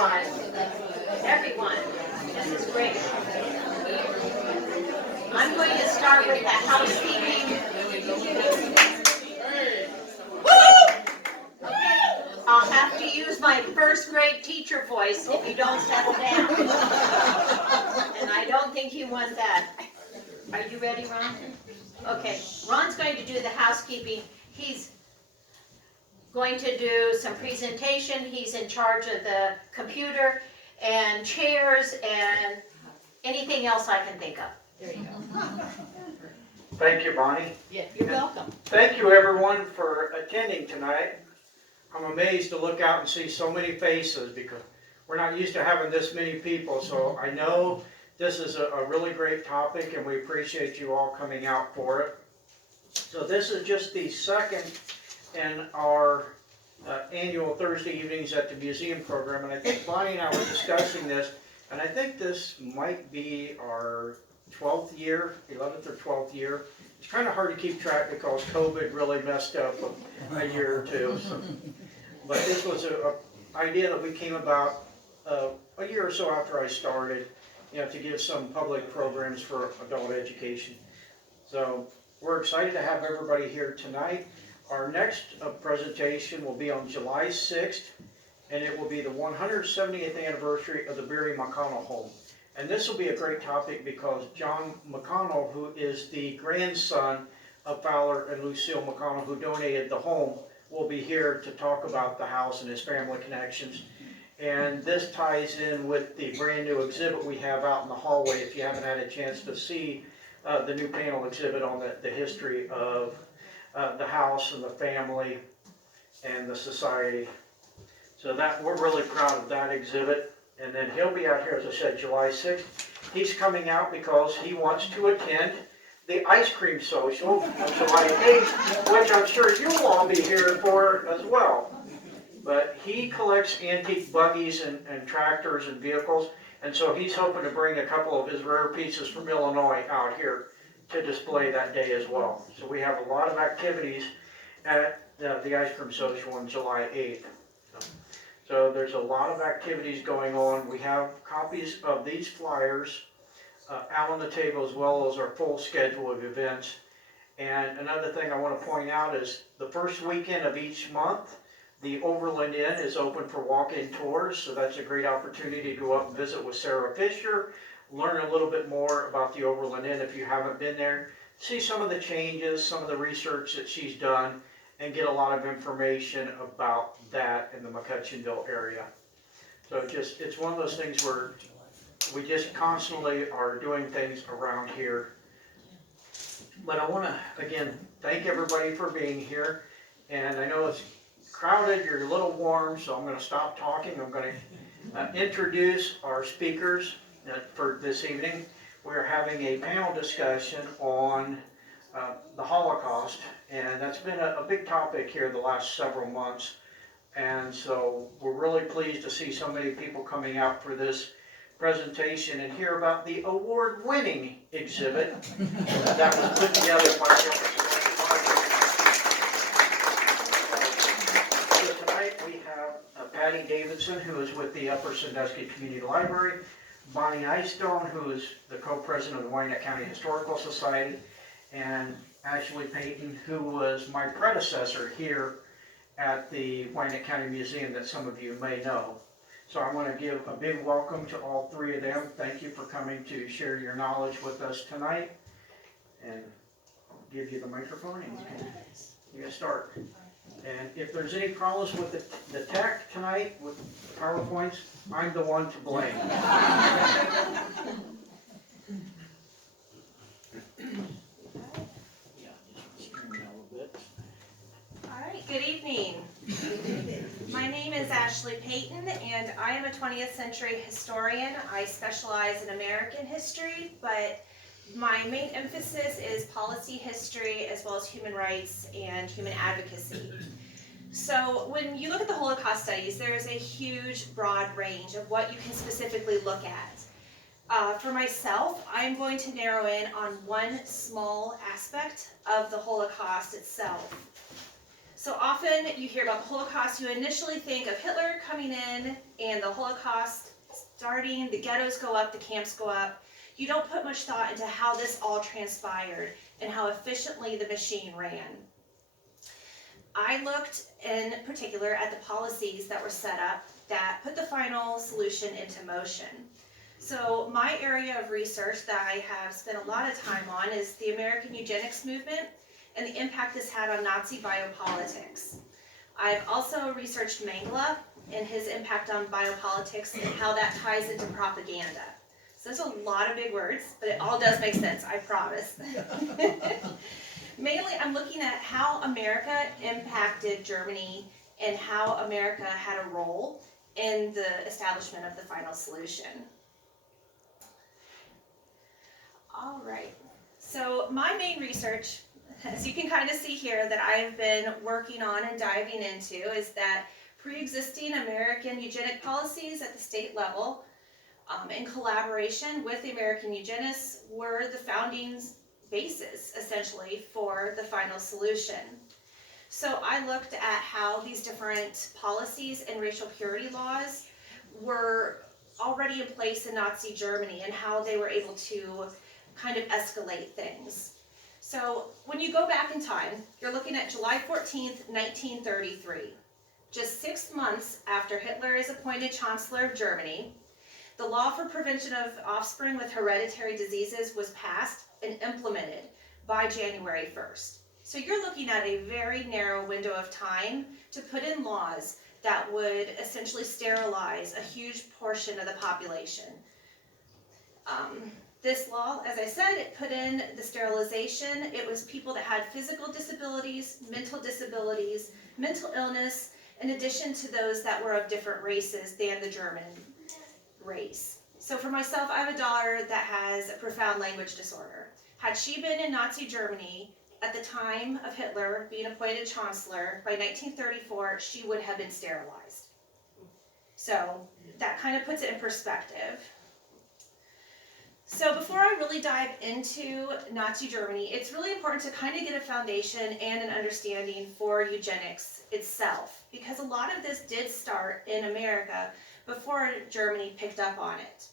everyone. Everyone. This is great. I'm going to start with the housekeeping. I'll have to use my first grade teacher voice if you don't settle down. And I don't think you want that. Are you ready, Ron? Okay, Ron's going to do the housekeeping. He's going to do some presentation. He's in charge of the computer and chairs and anything else I can think of. There you go. Thank you, Bonnie. Yeah, you're welcome. Thank you, everyone, for attending tonight. I'm amazed to look out and see so many faces because we're not used to having this many people. So I know this is a really great topic, and we appreciate you all coming out for it. So this is just the second in our annual Thursday evenings at the museum program, and I think Bonnie and I were discussing this, and I think this might be our 12th year, 11th or 12th year. It's kind of hard to keep track because COVID really messed up a year or two. So. But this was an idea that we came about a year or so after I started, to give some public programs for adult education. So we're excited to have everybody here tonight. Our next presentation will be on July 6th, and it will be the 170th anniversary of the Barry McConnell home. And this will be a great topic because John McConnell, who is the grandson of Fowler and Lucille McConnell, who donated the home, will be here to talk about the house and his family connections. And this ties in with the brand new exhibit we have out in the hallway if you haven't had a chance to see the new panel exhibit on the history of the house and the family and the society. So that we're really proud of that exhibit. And then he'll be out here, as I said, July 6th. He's coming out because he wants to attend the ice cream social on July 8th, which I'm sure you'll all be here for as well. But he collects antique buggies and tractors and vehicles, and so he's hoping to bring a couple of his rare pieces from Illinois out here to display that day as well. So we have a lot of activities at the ice cream social on July 8th. So there's a lot of activities going on. We have copies of these flyers out on the table, as well as our full schedule of events. And another thing I want to point out is the first weekend of each month, the Overland Inn is open for walk-in tours, so that's a great opportunity to go up and visit with Sarah Fisher, learn a little bit more about the Overland Inn if you haven't been there, see some of the changes, some of the research that she's done, and get a lot of information about that in the McCutcheonville area. So it's one of those things where we just constantly are doing things around here. But I want to, again, thank everybody for being here. And I know it's crowded, you're a little warm, so I'm going to stop talking. I'm going to introduce our speakers for this evening. We're having a panel discussion on the Holocaust, and that's been a big topic here the last several months. And so we're really pleased to see so many people coming out for this presentation and hear about the award-winning exhibit that was put together by So tonight we have Patty Davidson, who is with the Upper Sandusky Community Library, Bonnie Eyestone, who is the co-president of the Wyandot County Historical Society, and Ashley Payton, who was my predecessor here at the Wyandot County Museum that some of you may know. So I want to give a big welcome to all three of them. Thank you for coming to share your knowledge with us tonight. And I'll give you the microphone and you can start. And if there's any problems with the tech tonight, with the PowerPoints, I'm the one to blame. Good evening. My name is Ashley Payton, and I am a 20th century historian. I specialize in American history, but my main emphasis is policy history as well as human rights and human advocacy. So when you look at the Holocaust studies, there is a huge, broad range of what you can specifically look at. For myself, I'm going to narrow in on one small aspect of the Holocaust itself. So often you hear about the Holocaust, you initially think of Hitler coming in and the Holocaust starting, the ghettos go up, the camps go up. You don't put much thought into how this all transpired and how efficiently the machine ran. I looked in particular at the policies that were set up that put the final solution into motion. So my area of research that I have spent a lot of time on is the American Eugenics movement and the impact this had on Nazi biopolitics. I've also researched Mengele and his impact on biopolitics and how that ties into propaganda. So there's a lot of big words, but it all does make sense, I promise. Mainly, I'm looking at how America impacted Germany and how America had a role in the establishment of the final solution. All right, so my main research, as you can kind of see here, that I've been working on and diving into is that pre-existing American eugenic policies at the state level in collaboration with the American eugenists were the founding basis, essentially, for the final solution. So I looked at how these different policies and racial purity laws were already in place in Nazi Germany and how they were able to kind of escalate things. So when you go back in time, you're looking at July 14th, 1933. Just 6 months after Hitler is appointed Chancellor of Germany, the law for prevention of offspring with hereditary diseases was passed and implemented by January 1st. So you're looking at a very narrow window of time to put in laws that would essentially sterilize a huge portion of the population. This law, as I said, it put in the sterilization. It was people that had physical disabilities, mental illness, in addition to those that were of different races than the German race. So for myself, I have a daughter that has a profound language disorder. Had she been in Nazi Germany at the time of Hitler being appointed Chancellor, by 1934, she would have been sterilized. So that kind of puts it in perspective. So before I really dive into Nazi Germany, it's really important to kind of get a foundation and an understanding for eugenics itself, because a lot of this did start in America before Germany picked up on it.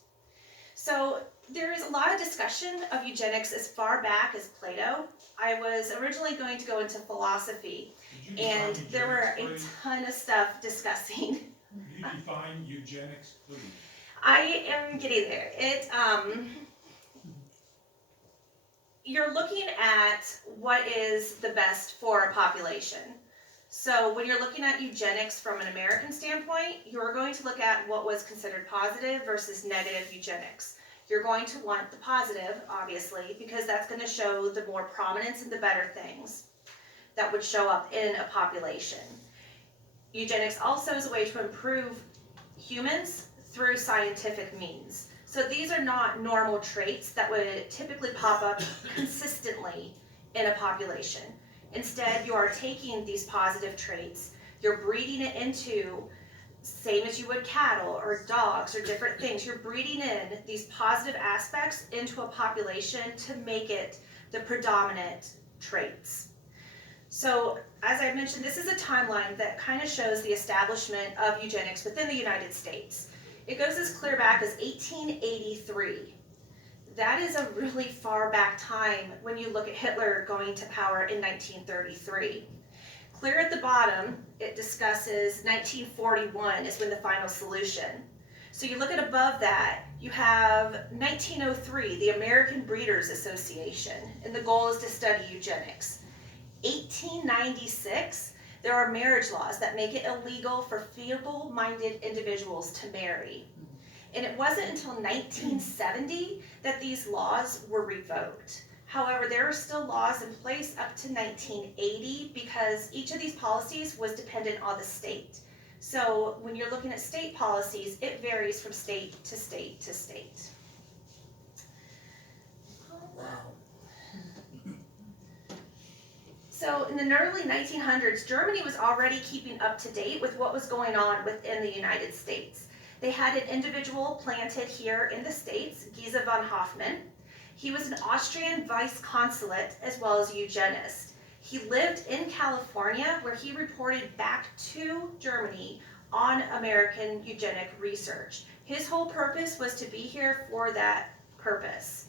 So there is a lot of discussion of eugenics as far back as Plato. I was originally going to go into philosophy, and there were a ton of stuff discussing. Can you define eugenics, please? I am getting there. You're looking at what is the best for a population. So when you're looking at eugenics from an American standpoint, you're going to look at what was considered positive versus negative eugenics. You're going to want the positive, obviously, because that's going to show the more prominence and the better things that would show up in a population. Eugenics also is a way to improve humans through scientific means. So these are not normal traits that would typically pop up consistently in a population. Instead, you are taking these positive traits, you're breeding it into, same as you would cattle or dogs or different things, you're breeding in these positive aspects into a population to make it the predominant traits. So, as I mentioned, this is a timeline that kind of shows the establishment of eugenics within the United States. It goes as clear back as 1883. That is a really far back time when you look at Hitler going to power in 1933. Clear at the bottom, it discusses 1941 is when the final solution. So you look at above that, you have 1903, the American Breeders Association, and the goal is to study eugenics. 1896, there are marriage laws that make it illegal for feeble-minded individuals to marry. And it wasn't until 1970 that these laws were revoked. However, there are still laws in place up to 1980 because each of these policies was dependent on the state. So when you're looking at state policies, it varies from state to state to state. So in the early 1900s, Germany was already keeping up to date with what was going on within the United States. They had an individual planted here in the States, Giza von Hoffmann. He was an Austrian vice consulate as well as a eugenist. He lived in California, where he reported back to Germany on American eugenic research. His whole purpose was to be here for that purpose.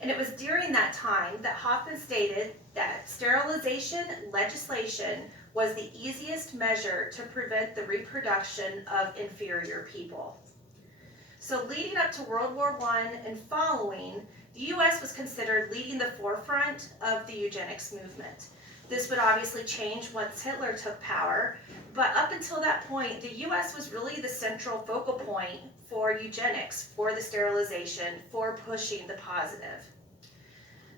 And it was during that time that Hoffman stated that sterilization legislation was the easiest measure to prevent the reproduction of inferior people. So leading up to World War I and following, the US was considered leading the forefront of the eugenics movement. This would obviously change once Hitler took power, but up until that point, the US was really the central focal point for eugenics, for the sterilization, for pushing the positive.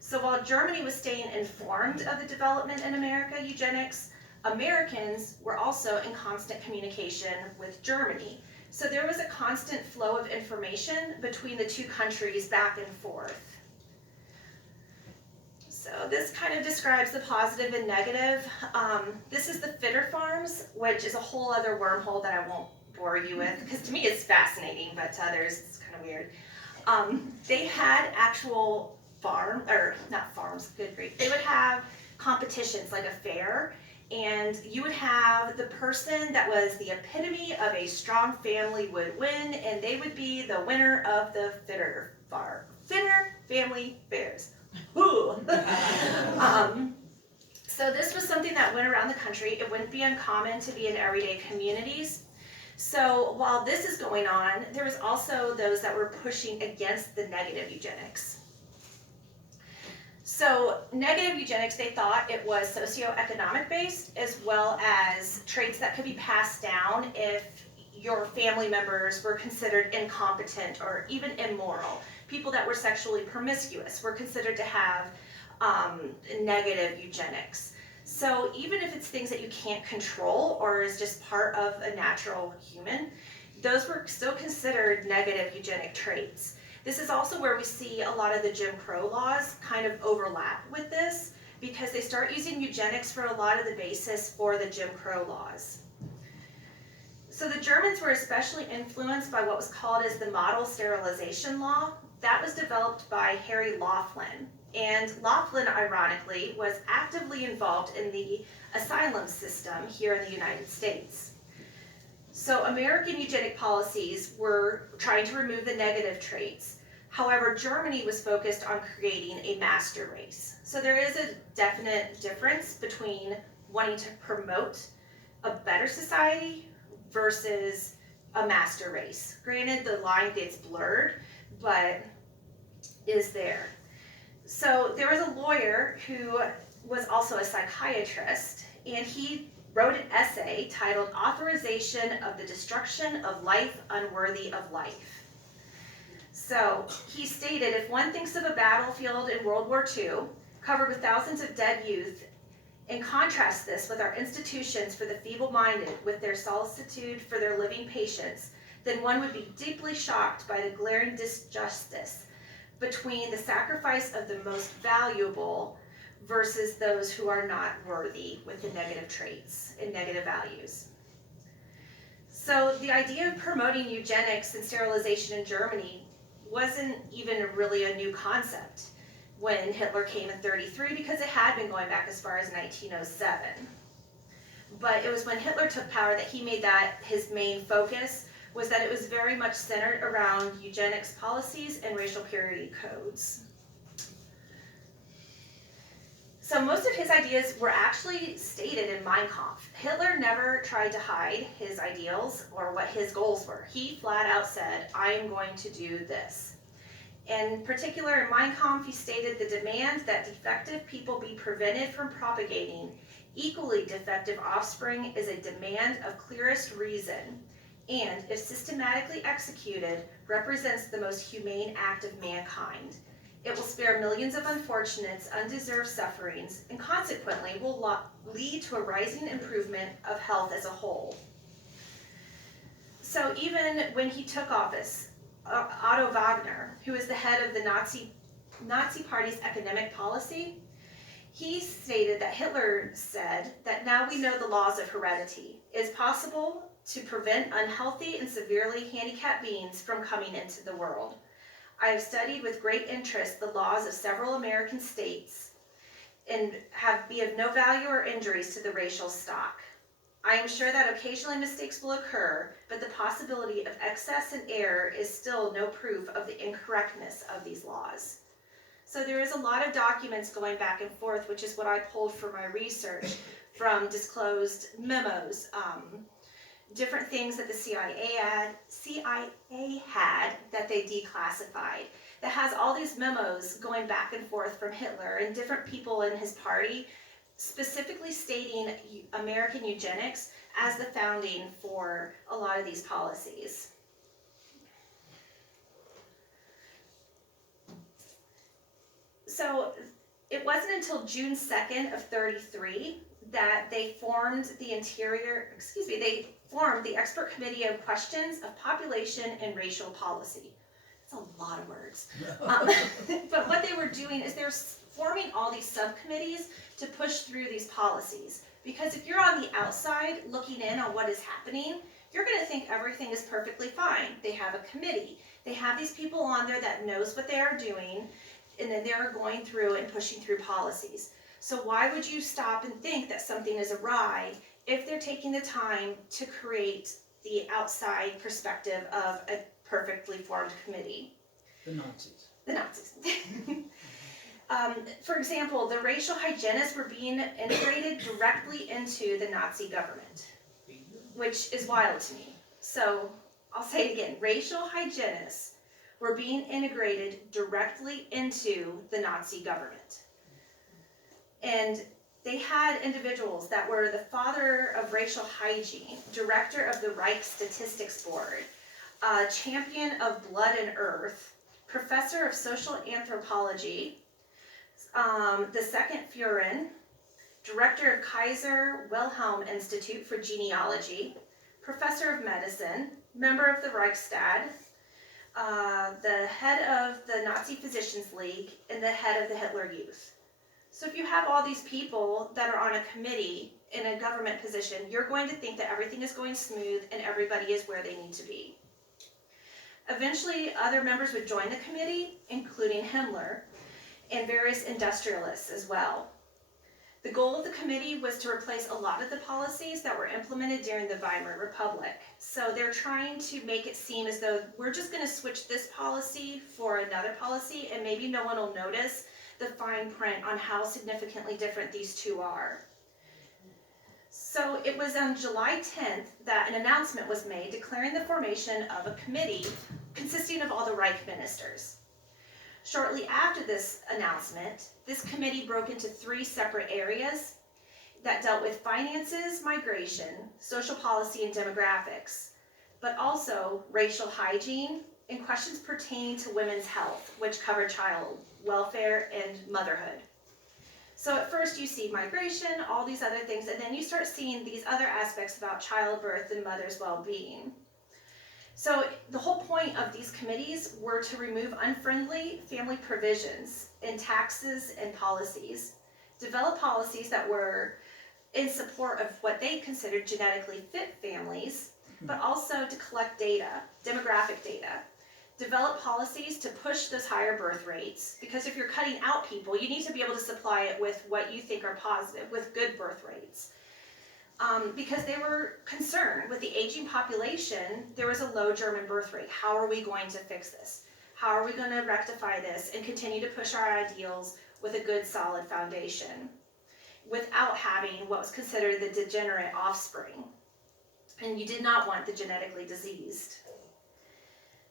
So while Germany was staying informed of the development in America eugenics, Americans were also in constant communication with Germany. So there was a constant flow of information between the two countries back and forth. So this kind of describes the positive and negative. This is the Fitter Farms, which is a whole other wormhole that I won't bore you with, because to me it's fascinating, but to others it's kind of weird. They had actual not farms, good grief. They would have competitions like a fair, and you would have the person that was the epitome of a strong family would win, and they would be the winner of the Fitter Family Fairs. Ooh. So this was something that went around the country. It wouldn't be uncommon to be in everyday communities. So while this is going on, there was also those that were pushing against the negative eugenics. So negative eugenics, they thought it was socioeconomic based, as well as traits that could be passed down if your family members were considered incompetent or even immoral. People that were sexually promiscuous were considered to have negative eugenics. So even if it's things that you can't control or is just part of a natural human, those were still considered negative eugenic traits. This is also where we see a lot of the Jim Crow laws kind of overlap with this, because they start using eugenics for a lot of the basis for the Jim Crow laws. So the Germans were especially influenced by what was called as the model sterilization law. That was developed by Harry Laughlin. And Laughlin, ironically, was actively involved in the asylum system here in the United States. So American eugenic policies were trying to remove the negative traits. However, Germany was focused on creating a master race. So there is a definite difference between wanting to promote a better society versus a master race. Granted, the line gets blurred, but is there. So there was a lawyer who was also a psychiatrist, and he wrote an essay titled "Authorization of the Destruction of Life Unworthy of Life." So he stated, if one thinks of a battlefield in World War II, covered with thousands of dead youth, and contrasts this with our institutions for the feeble-minded, with their solicitude for their living patients, then one would be deeply shocked by the glaring disjustice between the sacrifice of the most valuable versus those who are not worthy with the negative traits and negative values. So the idea of promoting eugenics and sterilization in Germany wasn't even really a new concept when Hitler came in 1933, because it had been going back as far as 1907. But it was when Hitler took power that he made that his main focus, was that it was very much centered around eugenics policies and racial purity codes. So most of his ideas were actually stated in Mein Kampf. Hitler never tried to hide his ideals or what his goals were. He flat out said, I am going to do this. In particular, in Mein Kampf, he stated the demand that defective people be prevented from propagating equally defective offspring is a demand of clearest reason, and, if systematically executed, represents the most humane act of mankind. It will spare millions of unfortunates undeserved sufferings, and consequently will lead to a rising improvement of health as a whole. So even when he took office, Otto Wagner, who is the head of the Nazi Party's economic policy, he stated that Hitler said that now we know the laws of heredity. It is possible to prevent unhealthy and severely handicapped beings from coming into the world. I have studied with great interest the laws of several American states, and be of no value or injuries to the racial stock. I am sure that occasionally mistakes will occur, but the possibility of excess and error is still no proof of the incorrectness of these laws. So there is a lot of documents going back and forth, which is what I pulled for my research from disclosed memos, different things that the CIA had that they declassified, that has all these memos going back and forth from Hitler and different people in his party, specifically stating American eugenics as the founding for a lot of these policies. So it wasn't until June 2nd of 33 that they formed the Expert Committee of Questions of Population and Racial Policy. That's a lot of words. But what they were doing is they're forming all these subcommittees to push through these policies. Because if you're on the outside looking in on what is happening, you're going to think everything is perfectly fine. They have a committee. They have these people on there that knows what they are doing, and then they're going through and pushing through policies. So why would you stop and think that something is awry if they're taking the time to create the outside perspective of a perfectly formed committee? The Nazis. The Nazis. For example, the racial hygienists were being integrated directly into the Nazi government, which is wild to me. So I'll say it again, racial hygienists were being integrated directly into the Nazi government. And they had individuals that were the father of racial hygiene, director of the Reich Statistics Board, champion of blood and earth, professor of social anthropology, the second Führer, director of Kaiser Wilhelm Institute for Genealogy, professor of medicine, member of the Reichstag, the head of the Nazi Physicians League, and the head of the Hitler Youth. So if you have all these people that are on a committee in a government position, you're going to think that everything is going smooth and everybody is where they need to be. Eventually, other members would join the committee, including Himmler, and various industrialists as well. The goal of the committee was to replace a lot of the policies that were implemented during the Weimar Republic. So they're trying to make it seem as though we're just going to switch this policy for another policy, and maybe no one will notice the fine print on how significantly different these two are. So it was on July 10th that an announcement was made declaring the formation of a committee consisting of all the Reich ministers. Shortly after this announcement, this committee broke into 3 separate areas that dealt with finances, migration, social policy, and demographics, but also racial hygiene and questions pertaining to women's health, which covered child welfare and motherhood. So at first you see migration, all these other things, and then you start seeing these other aspects about childbirth and mother's well-being. So the whole point of these committees were to remove unfriendly family provisions in taxes and policies, develop policies that were in support of what they considered genetically fit families, but also to collect data, demographic data, develop policies to push those higher birth rates, because if you're cutting out people, you need to be able to supply it with what you think are positive, with good birth rates. Because they were concerned with the aging population, there was a low German birth rate. How are we going to fix this? How are we going to rectify this and continue to push our ideals with a good, solid foundation without having what was considered the degenerate offspring? And you did not want the genetically diseased.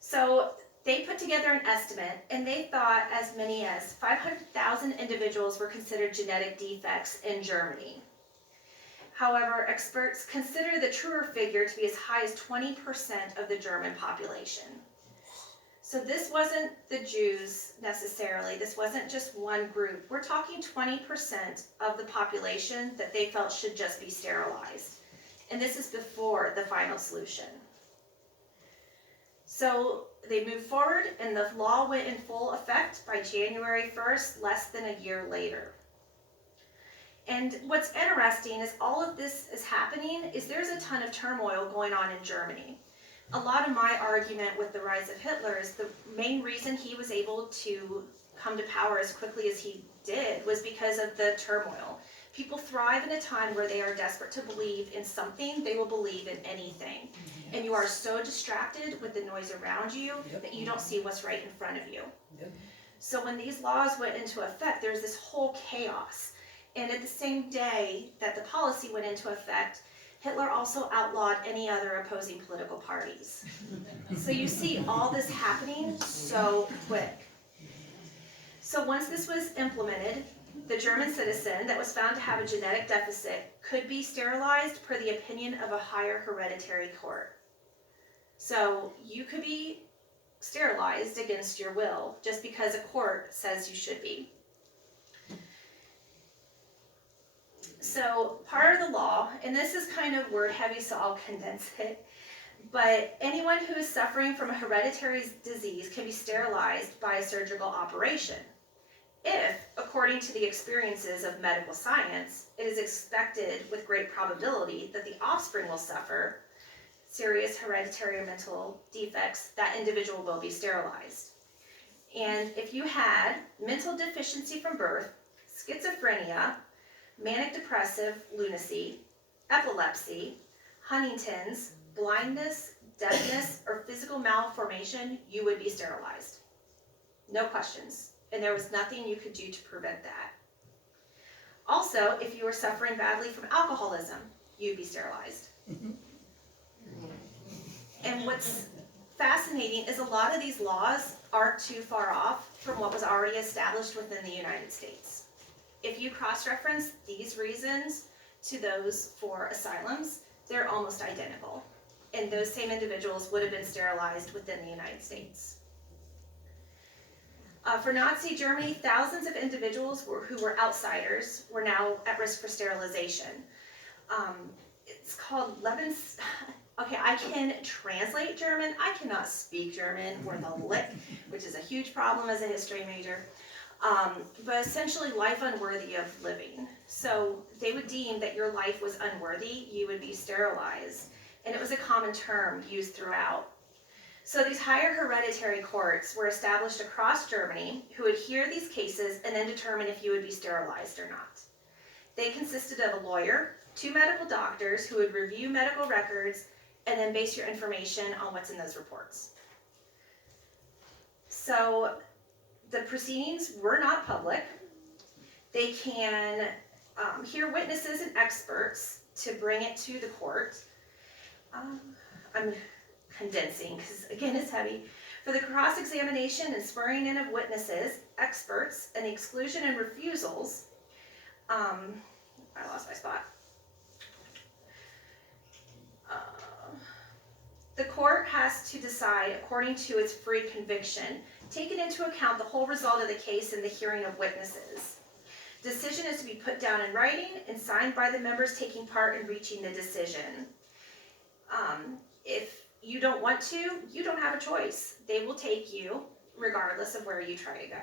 So they put together an estimate, and they thought as many as 500,000 individuals were considered genetic defects in Germany. However, experts consider the truer figure to be as high as 20% of the German population. So this wasn't the Jews necessarily. This wasn't just one group. We're talking 20% of the population that they felt should just be sterilized. And this is before the final solution. So they moved forward, and the law went in full effect by January 1st, less than a year later. And what's interesting is all of this is happening is there's a ton of turmoil going on in Germany. A lot of my argument with the rise of Hitler is the main reason he was able to come to power as quickly as he did was because of the turmoil. People thrive in a time where they are desperate to believe in something, they will believe in anything. And you are so distracted with the noise around you that you don't see what's right in front of you. So when these laws went into effect, there's this whole chaos. And at the same day that the policy went into effect, Hitler also outlawed any other opposing political parties. So you see all this happening so quick. So once this was implemented, the German citizen that was found to have a genetic deficit could be sterilized per the opinion of a higher hereditary court. So you could be sterilized against your will just because a court says you should be. So part of the law, and this is kind of word heavy, so I'll condense it, but anyone who is suffering from a hereditary disease can be sterilized by a surgical operation if, according to the experiences of medical science, it is expected with great probability that the offspring will suffer serious hereditary or mental defects. That individual will be sterilized. And if you had mental deficiency from birth, schizophrenia, manic depressive lunacy, epilepsy, Huntington's, blindness, deafness, or physical malformation, you would be sterilized. No questions. And there was nothing you could do to prevent that. Also, if you were suffering badly from alcoholism, you'd be sterilized. And what's fascinating is a lot of these laws aren't too far off from what was already established within the United States. If you cross-reference these reasons to those for asylums, they're almost identical. And those same individuals would have been sterilized within the United States. For Nazi Germany, thousands of individuals who were outsiders were now at risk for sterilization. It's called Lebens... Okay, I can translate German. I cannot speak German or the lick, which is a huge problem as a history major. But essentially life unworthy of living. So they would deem that your life was unworthy, you would be sterilized. And it was a common term used throughout. So these higher hereditary courts were established across Germany who would hear these cases and then determine if you would be sterilized or not. They consisted of a lawyer, 2 medical doctors who would review medical records and then base your information on what's in those reports. So the proceedings were not public. They can hear witnesses and experts to bring it to the court. I'm condensing because, again, it's heavy. For the cross-examination and swearing in of witnesses, experts, and the exclusion and refusals, I lost my spot. The court has to decide according to its free conviction, taking into account the whole result of the case and the hearing of witnesses. Decision is to be put down in writing and signed by the members taking part in reaching the decision. If you don't want to, you don't have a choice. They will take you regardless of where you try to go.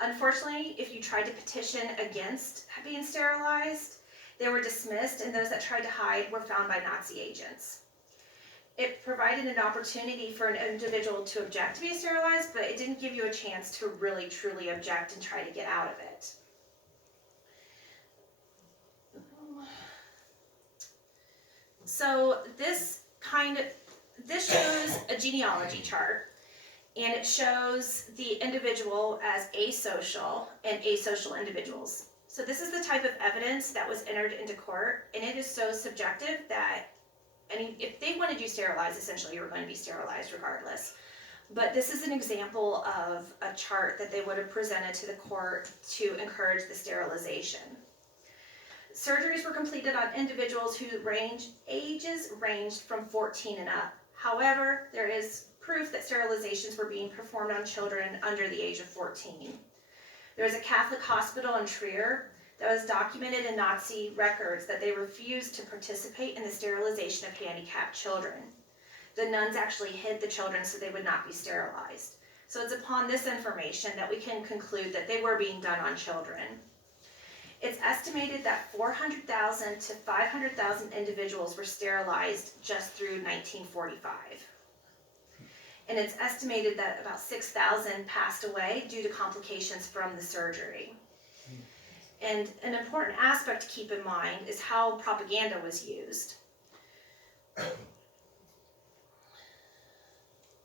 Unfortunately, if you tried to petition against being sterilized, they were dismissed, and those that tried to hide were found by Nazi agents. It provided an opportunity for an individual to object to be sterilized, but it didn't give you a chance to really, truly object and try to get out of it. So this shows a genealogy chart, and it shows the individual as asocial and asocial individuals. So this is the type of evidence that was entered into court, and it is so subjective that if they wanted you sterilized, essentially you were going to be sterilized regardless. But this is an example of a chart that they would have presented to the court to encourage the sterilization. Surgeries were completed on individuals whose ages ranged from 14 and up. However, there is proof that sterilizations were being performed on children under the age of 14. There was a Catholic hospital in Trier that was documented in Nazi records that they refused to participate in the sterilization of handicapped children. The nuns actually hid the children so they would not be sterilized. So it's upon this information that we can conclude that they were being done on children. It's estimated that 400,000 to 500,000 individuals were sterilized just through 1945. and it's estimated that about 6,000 passed away due to complications from the surgery. And an important aspect to keep in mind is how propaganda was used.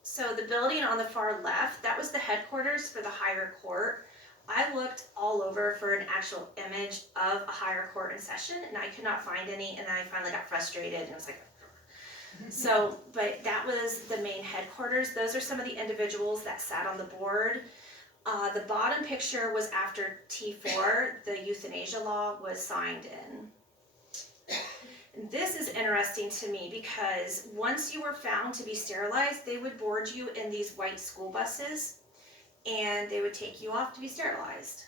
So the building on the far left, that was the headquarters for the higher court. I looked all over for an actual image of a higher court in session, and I could not find any, and I finally got frustrated, and I was like, so, but that was the main headquarters. Those are some of the individuals that sat on the board. The bottom picture was after T4, the euthanasia law was signed in. And this is interesting to me because once you were found to be sterilized, they would board you in these white school buses and they would take you off to be sterilized.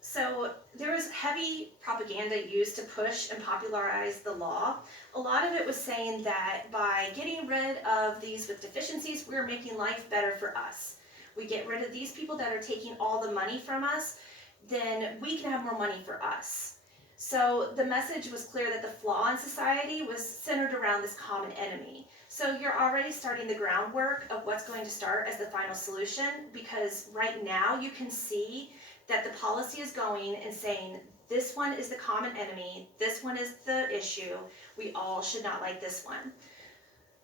So there was heavy propaganda used to push and popularize the law. A lot of it was saying that by getting rid of these with deficiencies, we're making life better for us. We get rid of these people that are taking all the money from us, then we can have more money for us. So the message was clear that the flaw in society was centered around this common enemy. So you're already starting the groundwork of what's going to start as the final solution, because right now you can see that the policy is going and saying, this one is the common enemy, this one is the issue, we all should not like this one.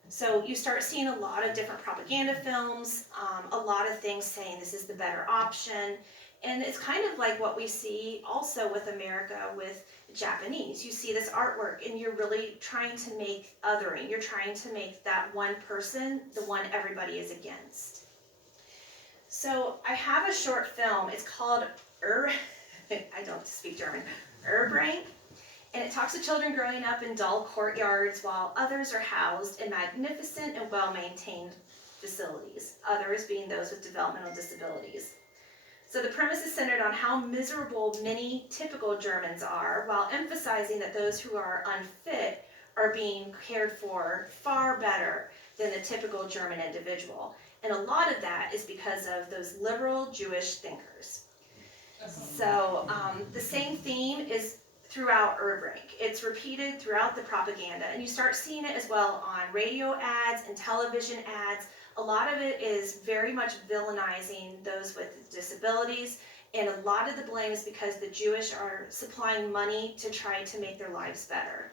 So you start seeing a lot of different propaganda films, a lot of things saying this is the better option, and it's kind of like what we see also with America with Japanese. You see this artwork and you're really trying to make othering, you're trying to make that one person the one everybody is against. So I have a short film, it's called I don't speak German, Erbrank, and it talks to children growing up in dull courtyards while others are housed in magnificent and well-maintained facilities, others being those with developmental disabilities. So the premise is centered on how miserable many typical Germans are, while emphasizing that those who are unfit are being cared for far better than the typical German individual. And a lot of that is because of those liberal Jewish thinkers. So the same theme is throughout Erbrank. It's repeated throughout the propaganda, and you start seeing it as well on radio ads and television ads. A lot of it is very much villainizing those with disabilities, and a lot of the blame is because the Jewish are supplying money to try to make their lives better.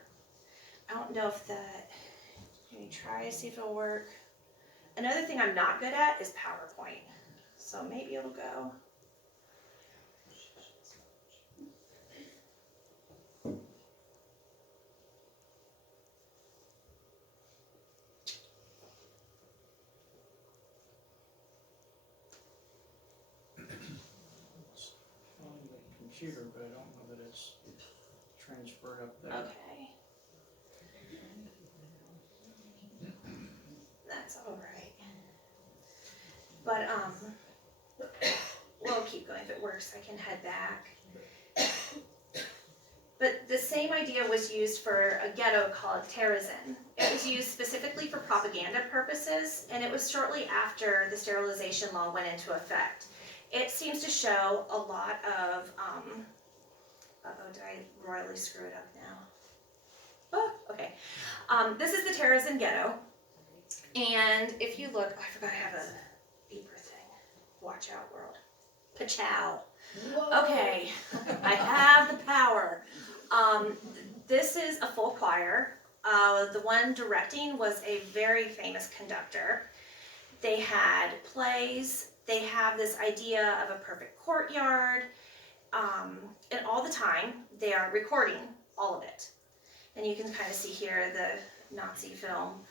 I don't know if that, let me try to see if it'll work. Another thing I'm not good at is PowerPoint, so maybe it'll go. On the computer, but I don't know that it's transferred up there. Okay. That's all right. But we'll keep going. If it works, I can head back. But the same idea was used for a ghetto called Terezin. It was used specifically for propaganda purposes, and it was shortly after the sterilization law went into effect. It seems to show a lot of, did I royally screw it up now? Oh, okay. This is the Terezin ghetto, and if you look, oh, I forgot I have a beeper thing. Watch out, world. Pachow. Okay, I have the power. This is a full choir. The one directing was a very famous conductor. They had plays. They have this idea of a perfect courtyard. And all the time, they are recording all of it. And you can kind of see here the Nazi film.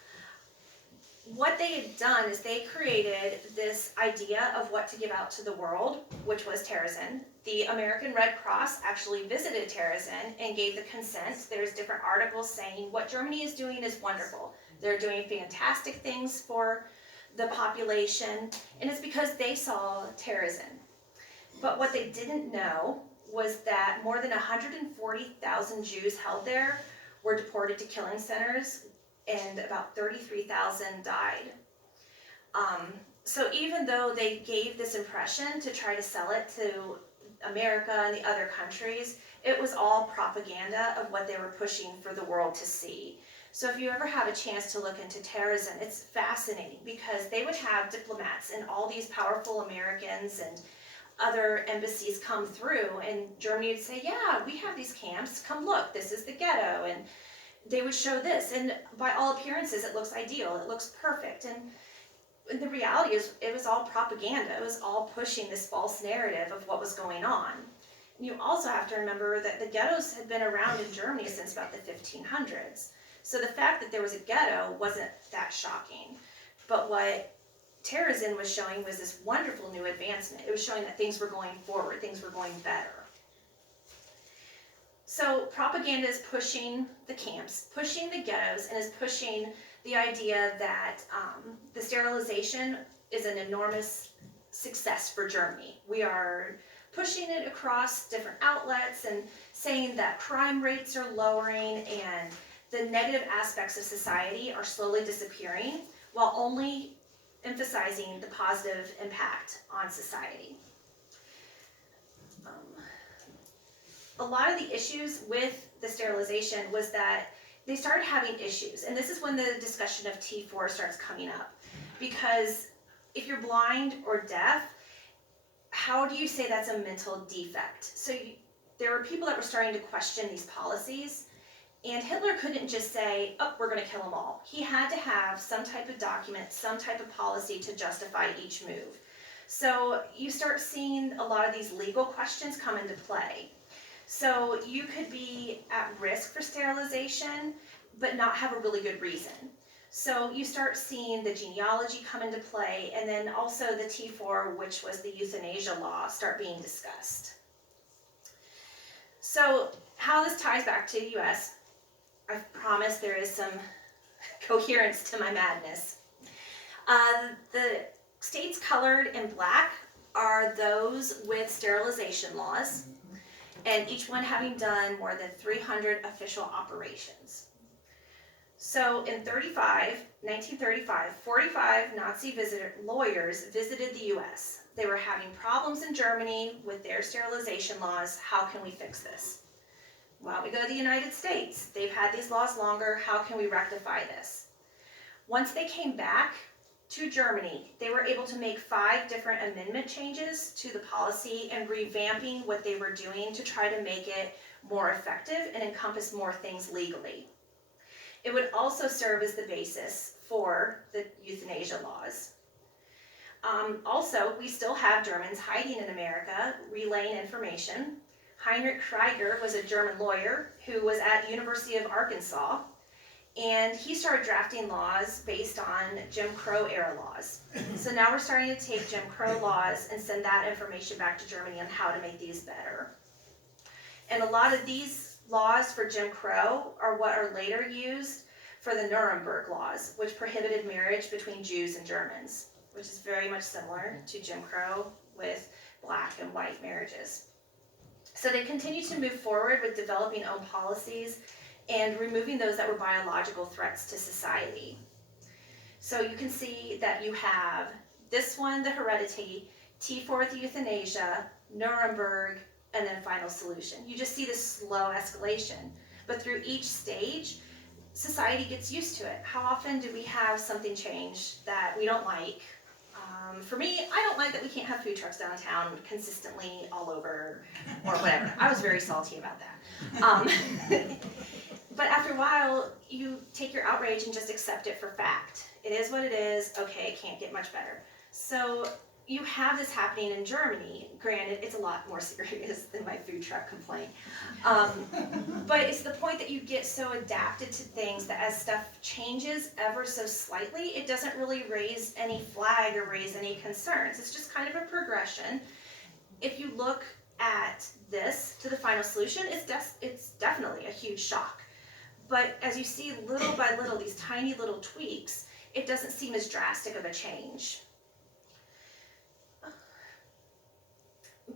What they had done is they created this idea of what to give out to the world, which was Terezin. The American Red Cross actually visited Terezin and gave the consent. There's different articles saying what Germany is doing is wonderful. They're doing fantastic things for the population, and it's because they saw Terezin. But what they didn't know was that more than 140,000 Jews held there were deported to killing centers, and about 33,000 died. So even though they gave this impression to try to sell it to America and the other countries, it was all propaganda of what they were pushing for the world to see. So if you ever have a chance to look into terrorism, it's fascinating because they would have diplomats and all these powerful Americans and other embassies come through, and Germany would say, yeah, we have these camps, come look, this is the ghetto, and they would show this, and by all appearances it looks ideal, it looks perfect, and the reality is it was all propaganda, it was all pushing this false narrative of what was going on. And you also have to remember that the ghettos had been around in Germany since about the 1500s, so the fact that there was a ghetto wasn't that shocking, but what terrorism was showing was this wonderful new advancement. It was showing that things were going forward, things were going better. So propaganda is pushing the camps, pushing the ghettos, and is pushing the idea that the sterilization is an enormous success for Germany. We are pushing it across different outlets and saying that crime rates are lowering and the negative aspects of society are slowly disappearing, while only emphasizing the positive impact on society. A lot of the issues with the sterilization was that they started having issues, and this is when the discussion of T4 starts coming up, because if you're blind or deaf, how do you say that's a mental defect? So there were people that were starting to question these policies, and Hitler couldn't just say, oh, we're going to kill them all. He had to have some type of document, some type of policy to justify each move. So you start seeing a lot of these legal questions come into play. So you could be at risk for sterilization, but not have a really good reason. So you start seeing the genealogy come into play, and then also the T4, which was the euthanasia law, start being discussed. So how this ties back to the US, I promise there is some coherence to my madness. The states colored in black are those with sterilization laws, and each one having done more than 300 official operations. So in 1935, 45 Nazi lawyers visited the US. They were having problems in Germany with their sterilization laws. How can we fix this? Well, we go to the United States. They've had these laws longer. How can we rectify this? Once they came back to Germany, they were able to make 5 different amendment changes to the policy and revamping what they were doing to try to make it more effective and encompass more things legally. It would also serve as the basis for the euthanasia laws. Also, we still have Germans hiding in America, relaying information. Heinrich Krieger was a German lawyer who was at University of Arkansas, and he started drafting laws based on Jim Crow era laws. So now we're starting to take Jim Crow laws and send that information back to Germany on how to make these better. And a lot of these laws for Jim Crow are what are later used for the Nuremberg laws, which prohibited marriage between Jews and Germans, which is very much similar to Jim Crow with black and white marriages. So they continue to move forward with developing own policies and removing those that were biological threats to society. So you can see that you have this one, the heredity, T4 the euthanasia, Nuremberg, and then final solution. You just see this slow escalation. But through each stage, society gets used to it. How often do we have something change that we don't like? For me, I don't like that we can't have food trucks downtown consistently all over or whatever. I was very salty about that. But after a while, you take your outrage and just accept it for fact. It is what it is. Okay, it can't get much better. So you have this happening in Germany. Granted, it's a lot more serious than my food truck complaint. But it's the point that you get so adapted to things that as stuff changes ever so slightly, it doesn't really raise any flag or raise any concerns. It's just kind of a progression. If you look at this to the final solution, it's definitely a huge shock. But as you see little by little, these tiny little tweaks, it doesn't seem as drastic of a change.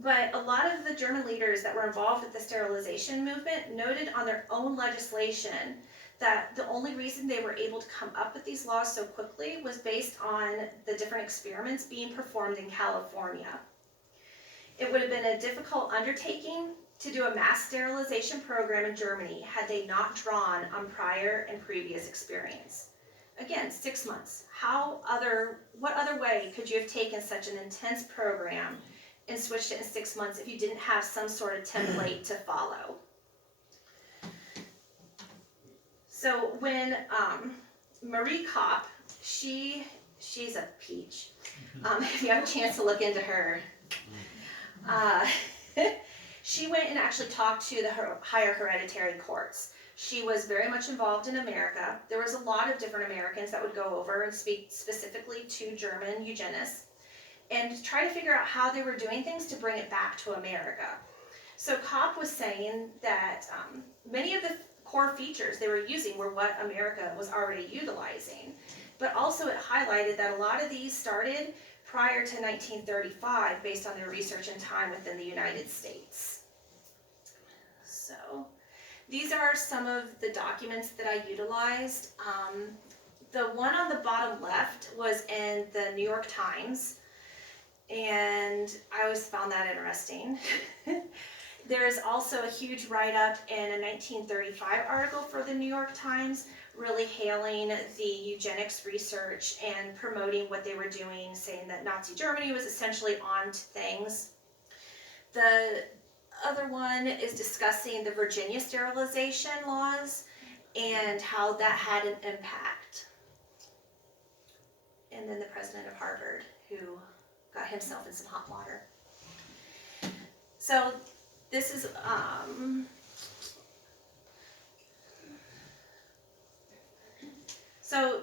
But a lot of the German leaders that were involved with the sterilization movement noted on their own legislation that the only reason they were able to come up with these laws so quickly was based on the different experiments being performed in California. It would have been a difficult undertaking to do a mass sterilization program in Germany had they not drawn on prior and previous experience. Again, 6 months. What other way could you have taken such an intense program and switched it in 6 months if you didn't have some sort of template to follow? So when Marie Kopp, she's a peach. If you have a chance to look into her, she went and actually talked to the higher hereditary courts. She was very much involved in America. There was a lot of different Americans that would go over and speak specifically to German eugenists and try to figure out how they were doing things to bring it back to America. So Kopp was saying that many of the core features they were using were what America was already utilizing. But also it highlighted that a lot of these started prior to 1935 based on their research and time within the United States. So these are some of the documents that I utilized. The one on the bottom left was in the New York Times, and I always found that interesting. There is also a huge write-up in a 1935 article for the New York Times, really hailing the eugenics research and promoting what they were doing, saying that Nazi Germany was essentially on to things. The other one is discussing the Virginia sterilization laws and how that had an impact. And then the president of Harvard, who got himself in some hot water. So this is so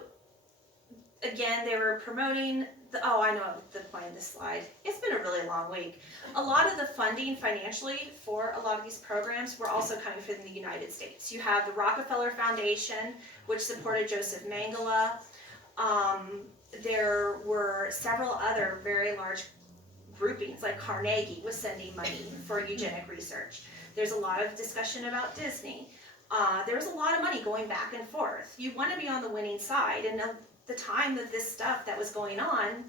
again, they were promoting I know the point of this slide. It's been a really long week. A lot of the funding financially for a lot of these programs were also coming from the United States. You have the Rockefeller Foundation, which supported Joseph Mengele. There were several other very large groupings, like Carnegie was sending money for eugenic research. There's a lot of discussion about Disney. There's a lot of money going back and forth. You want to be on the winning side, and the time of this stuff that was going on,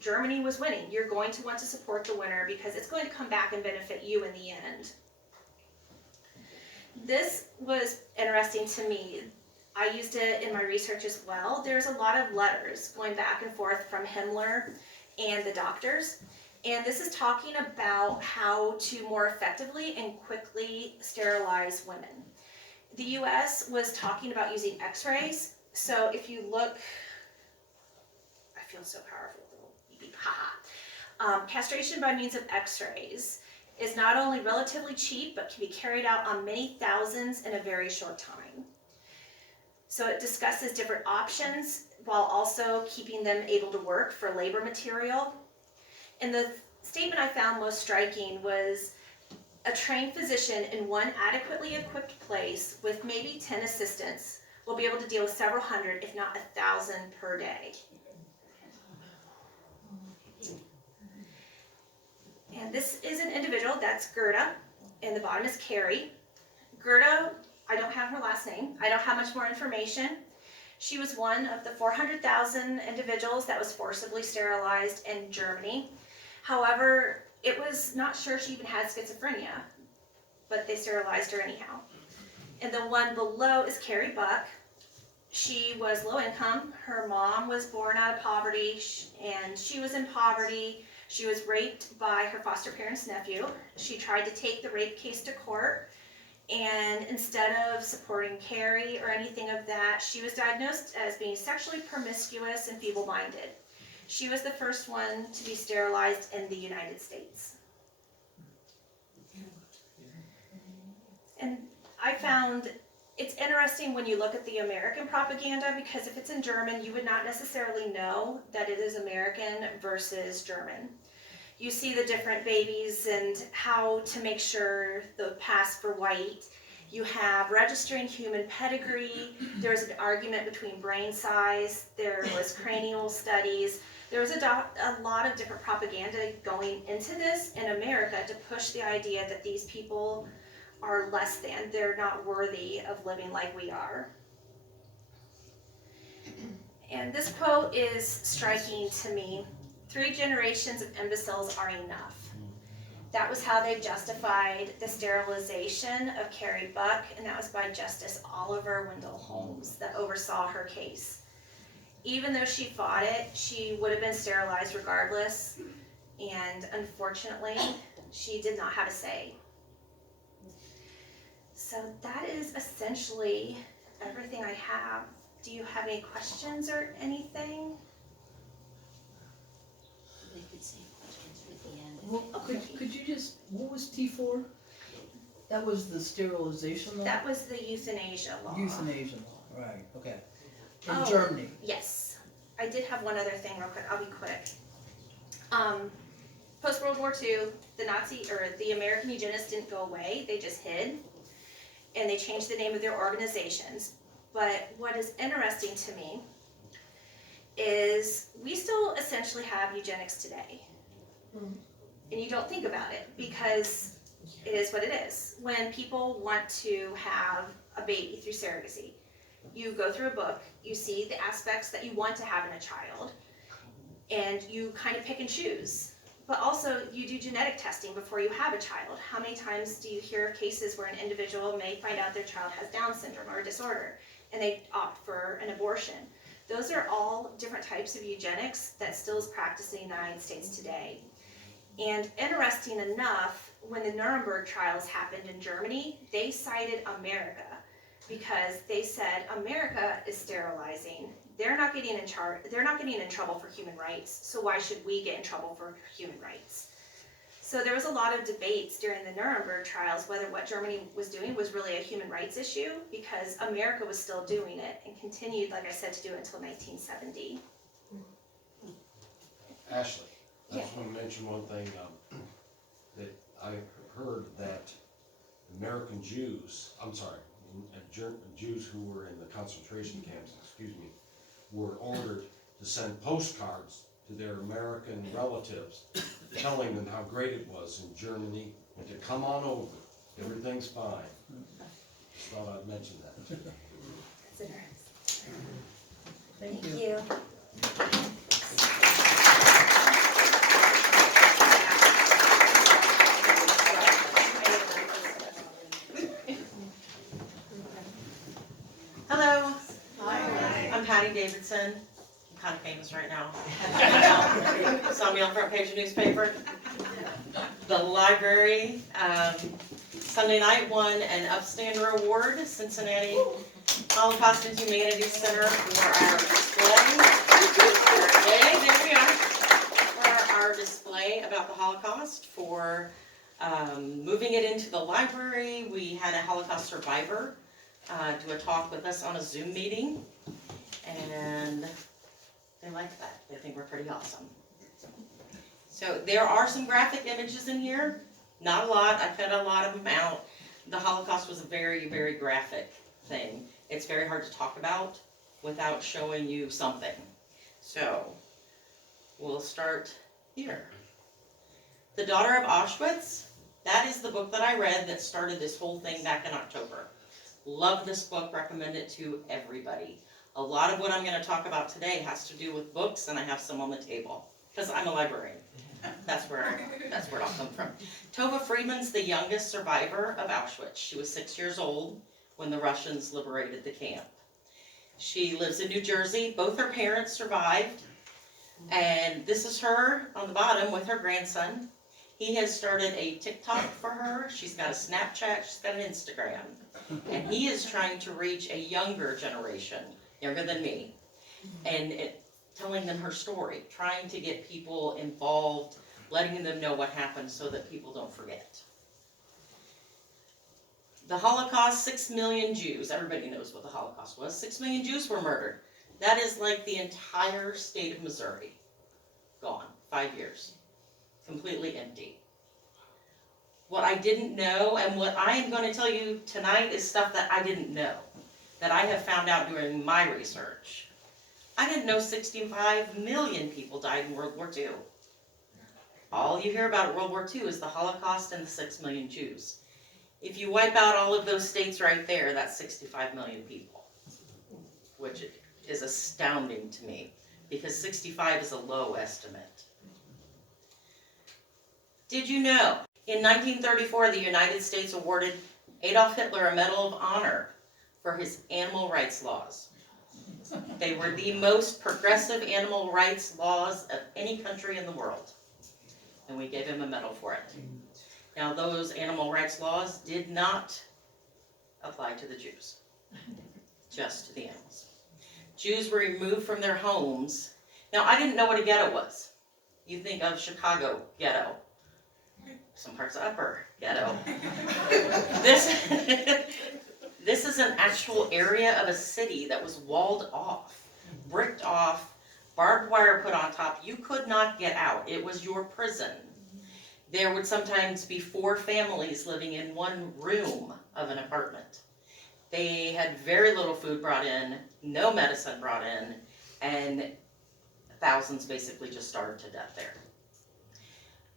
Germany was winning. You're going to want to support the winner because it's going to come back and benefit you in the end. This was interesting to me. I used it in my research as well. There's a lot of letters going back and forth from Himmler and the doctors. And this is talking about how to more effectively and quickly sterilize women. The US was talking about using x-rays. So if you look, I feel so powerful, little beep beep, haha. Castration by means of x-rays is not only relatively cheap, but can be carried out on many thousands in a very short time. So it discusses different options while also keeping them able to work for labor material. And the statement I found most striking was a trained physician in one adequately equipped place with maybe 10 assistants will be able to deal with several hundred, if not 1,000 per day. And this is an individual, that's Gerda, and the bottom is Carrie. Gerda, I don't have her last name. I don't have much more information. She was one of the 400,000 individuals that was forcibly sterilized in Germany. However, it was not sure she even had schizophrenia, but they sterilized her anyhow. And the one below is Carrie Buck. She was low income. Her mom was born out of poverty, and she was in poverty. She was raped by her foster parents' nephew. She tried to take the rape case to court, and instead of supporting Carrie or anything of that, she was diagnosed as being sexually promiscuous and feeble-minded. She was the first one to be sterilized in the United States. And I found it's interesting when you look at the American propaganda, because if it's in German, you would not necessarily know that it is American versus German. You see the different babies and how to make sure the pass for white. You have registering human pedigree. There was an argument between brain size. There was cranial studies. There was a lot of different propaganda going into this in America to push the idea that these people are less than. They're not worthy of living like we are. And this quote is striking to me. 3 generations of imbeciles are enough. That was how they justified the sterilization of Carrie Buck, and that was by Justice Oliver Wendell Holmes that oversaw her case. Even though she fought it, she would have been sterilized regardless, and unfortunately, she did not have a say. So that is essentially everything I have. Do you have any questions or anything? They could say questions at the end. Well, could you just, what was T4? That was the sterilization law? That was the euthanasia law. Euthanasia law, right, okay. In Oh. Germany. Yes. I did have one other thing real quick. I'll be quick. Post-World War II, the American Eugenics didn't go away. They just hid. And they changed the name of their organizations. But what is interesting to me is we still essentially have eugenics today. And you don't think about it because it is what it is. When people want to have a baby through surrogacy, you go through a book, you see the aspects that you want to have in a child, and you kind of pick and choose. But also, you do genetic testing before you have a child. How many times do you hear of cases where an individual may find out their child has Down syndrome or a disorder, and they opt for an abortion? Those are all different types of eugenics that still is practiced in the United States today. And interesting enough, when the Nuremberg Trials happened in Germany, they cited America because they said America is sterilizing. They're not getting in trouble for human rights, so why should we get in trouble for human rights? So there was a lot of debates during the Nuremberg trials whether what Germany was doing was really a human rights issue, because America was still doing it and continued, like I said, to do it until 1970. Ashley, I Yeah. just want to mention one thing, that I heard that American Jews, Jews who were in the concentration camps, were ordered to send postcards to their American relatives telling them how great it was in Germany and to come on over, everything's fine. Just thought I'd mention that. That's interesting. Thank Thank you. you. Hello. Hi. I'm Patty Davidson. I'm kind of famous right now. Saw me on front page of newspaper. The library, Sunday night won an Upstander Award, Cincinnati Holocaust and Humanities Center for our display. Yay, there we are. For our display about the Holocaust, for moving it into the library. We had a Holocaust survivor do a talk with us on a Zoom meeting, and they like that. They think we're pretty awesome. So there are some graphic images in here, not a lot. I cut a lot of them out. The Holocaust was a very, very graphic thing. It's very hard to talk about without showing you something. So we'll start here. The Daughter of Auschwitz, that is the book that I read that started this whole thing back in October. Love this book, recommend it to everybody. A lot of what I'm going to talk about today has to do with books, and I have some on the table, because I'm a librarian. That's where it all comes from. Tova Friedman's the youngest survivor of Auschwitz. She was 6 years old when the Russians liberated the camp. She lives in New Jersey. Both her parents survived, and this is her on the bottom with her grandson. He has started a TikTok for her. She's got a Snapchat. She's got an Instagram. And he is trying to reach a younger generation, younger than me, and telling them her story, trying to get people involved, letting them know what happened so that people don't forget. The Holocaust, 6 million Jews, everybody knows what the Holocaust was. 6 million Jews were murdered. That is like the entire state of Missouri. Gone, 5 years. Completely empty. What I didn't know, and what I am going to tell you tonight, is stuff that I didn't know, that I have found out during my research. I didn't know 65 million people died in World War II. All you hear about World War II is the Holocaust and the 6 million Jews. If you wipe out all of those states right there, that's 65 million people, which is astounding to me, because 65 is a low estimate. Did you know In 1934, the United States awarded Adolf Hitler a Medal of Honor for his animal rights laws. They were the most progressive animal rights laws of any country in the world. And we gave him a medal for it. Now, those animal rights laws did not apply to the Jews, just to the animals. Jews were removed from their homes. Now, I didn't know what a ghetto was. You think of Chicago ghetto, some parts of Upper Ghetto. This is an actual area of a city that was walled off, bricked off, barbed wire put on top. You could not get out. It was your prison. There would sometimes be 4 families living in one room of an apartment. They had very little food brought in, no medicine brought in, and thousands basically just starved to death there.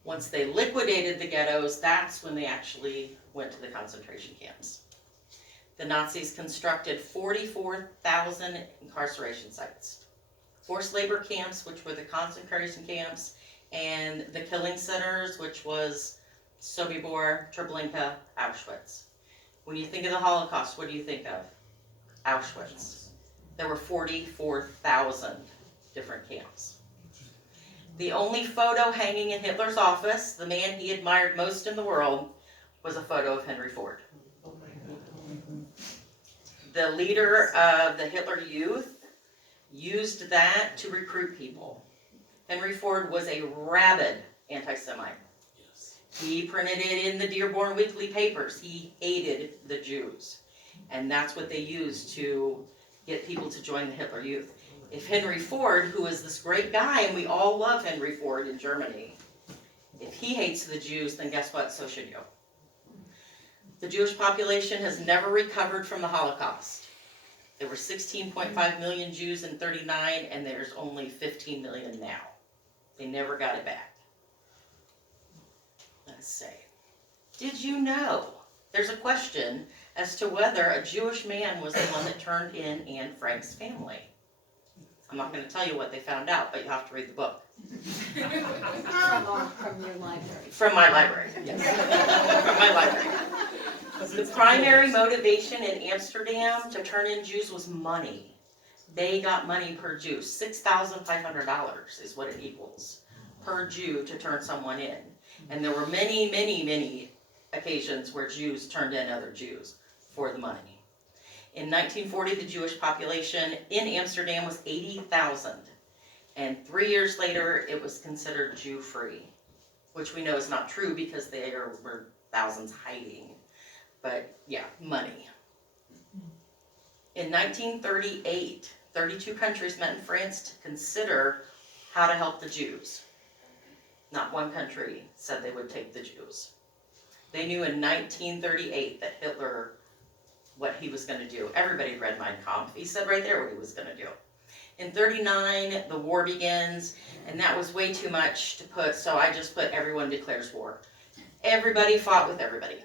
Once they liquidated the ghettos, that's when they actually went to the concentration camps. The Nazis constructed 44,000 incarceration sites. Forced labor camps, which were the concentration camps, and the killing centers, which was Sobibor, Treblinka, Auschwitz. When you think of the Holocaust, what do you think of? Auschwitz. There were 44,000 different camps. The only photo hanging in Hitler's office, the man he admired most in the world, was a photo of Henry Ford. The leader of the Hitler Youth used that to recruit people. Henry Ford was a rabid anti-Semite. He printed it in the Dearborn Weekly papers. He hated the Jews. And that's what they used to get people to join the Hitler Youth. If Henry Ford, who is this great guy, and we all love Henry Ford in Germany, if he hates the Jews, then guess what? So should you. The Jewish population has never recovered from the Holocaust. There were 16.5 million Jews in 1939, and there's only 15 million now. They never got it back. Let's say, did you know? There's a question as to whether a Jewish man was the one that turned in Anne Frank's family. I'm not going to tell you what they found out, but you have to read the book. From your library. From my library, yes. From my library. The primary motivation in Amsterdam to turn in Jews was money. They got money per Jew. $6,500 is what it equals per Jew to turn someone in. And there were many, many, many occasions where Jews turned in other Jews for the money. In 1940, the Jewish population in Amsterdam was 80,000. And 3 years later, it was considered Jew-free, which we know is not true because there were thousands hiding. But yeah, money. In 1938, 32 countries met in France to consider how to help the Jews. Not one country said they would take the Jews. They knew in 1938 that Hitler, what he was going to do. Everybody read Mein Kampf. He said right there what he was going to do. In 1939, the war begins, and that was way too much to put, so I just put everyone declares war. Everybody fought with everybody.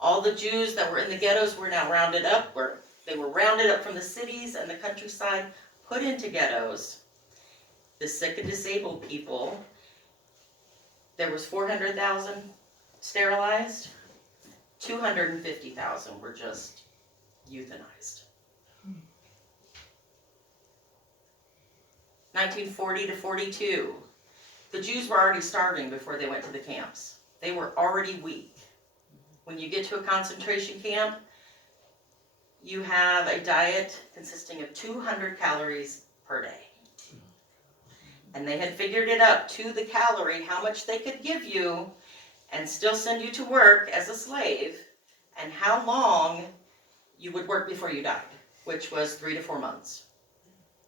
All the Jews that were in the ghettos were now rounded up. They were rounded up from the cities and the countryside, put into ghettos. The sick and disabled people, there was 400,000 sterilized. 250,000 were just euthanized. 1940 to 42, the Jews were already starving before they went to the camps. They were already weak. When you get to a concentration camp, you have a diet consisting of 200 calories per day. And they had figured it up to the calorie, how much they could give you and still send you to work as a slave, and how long you would work before you died, which was 3 to 4 months.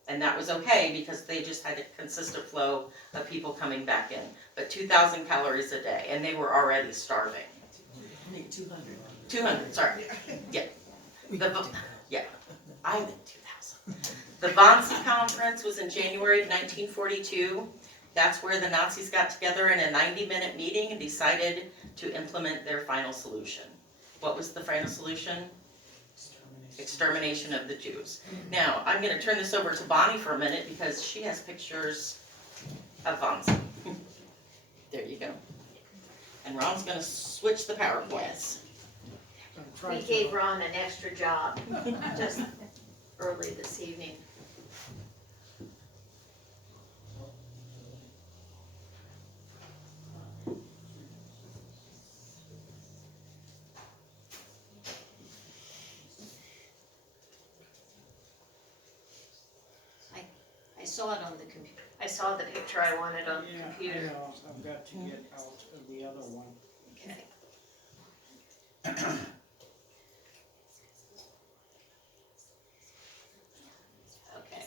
And that was okay because they just had a consistent flow of people coming back in. But 2,000 calories a day, and they were already starving. 200. 200, sorry. Yeah. I meant 2,000. The Wannsee Conference was in January of 1942. That's where the Nazis got together in a 90-minute meeting and decided to implement their final solution. What was the final solution? Extermination of the Jews. Now, I'm going to turn this over to Bonnie for a minute because she has pictures of Wannsee. There you go. And Ron's gonna switch the PowerPoints. We gave Ron an extra job just early this evening. I saw it on the computer. I saw the picture I wanted on the Yeah, I computer. know, I've got to get out of the other one. Okay. Okay.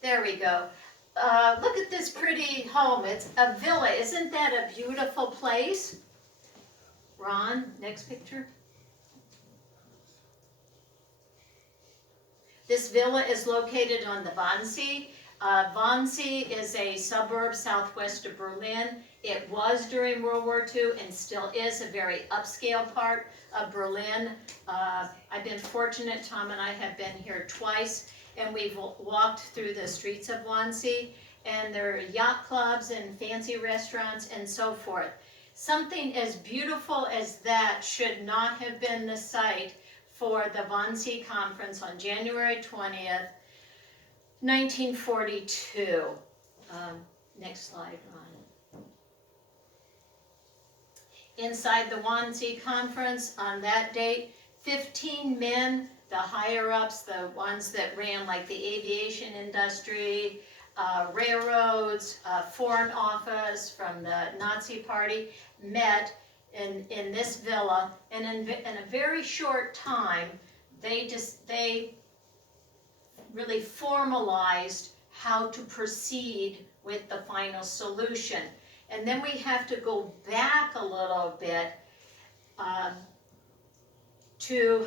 There we go. Look at this pretty home. It's a villa. Isn't that a beautiful place? Ron, next picture. This villa is located on the Wannsee. Wannsee is a suburb southwest of Berlin. It was during World War II and still is a very upscale part of Berlin. I've been fortunate, Tom and I have been here twice, and we've walked through the streets of Wannsee, and there are yacht clubs and fancy restaurants and so forth. Something as beautiful as that should not have been the site for the Wannsee Conference on January 20th, 1942. Next slide, Ron. Inside the Wannsee Conference on that date, 15 men, the higher-ups, the ones that ran like the aviation industry, railroads, foreign office from the Nazi Party, met in this villa, and in a very short time, they really formalized how to proceed with the final solution. And then we have to go back a little bit to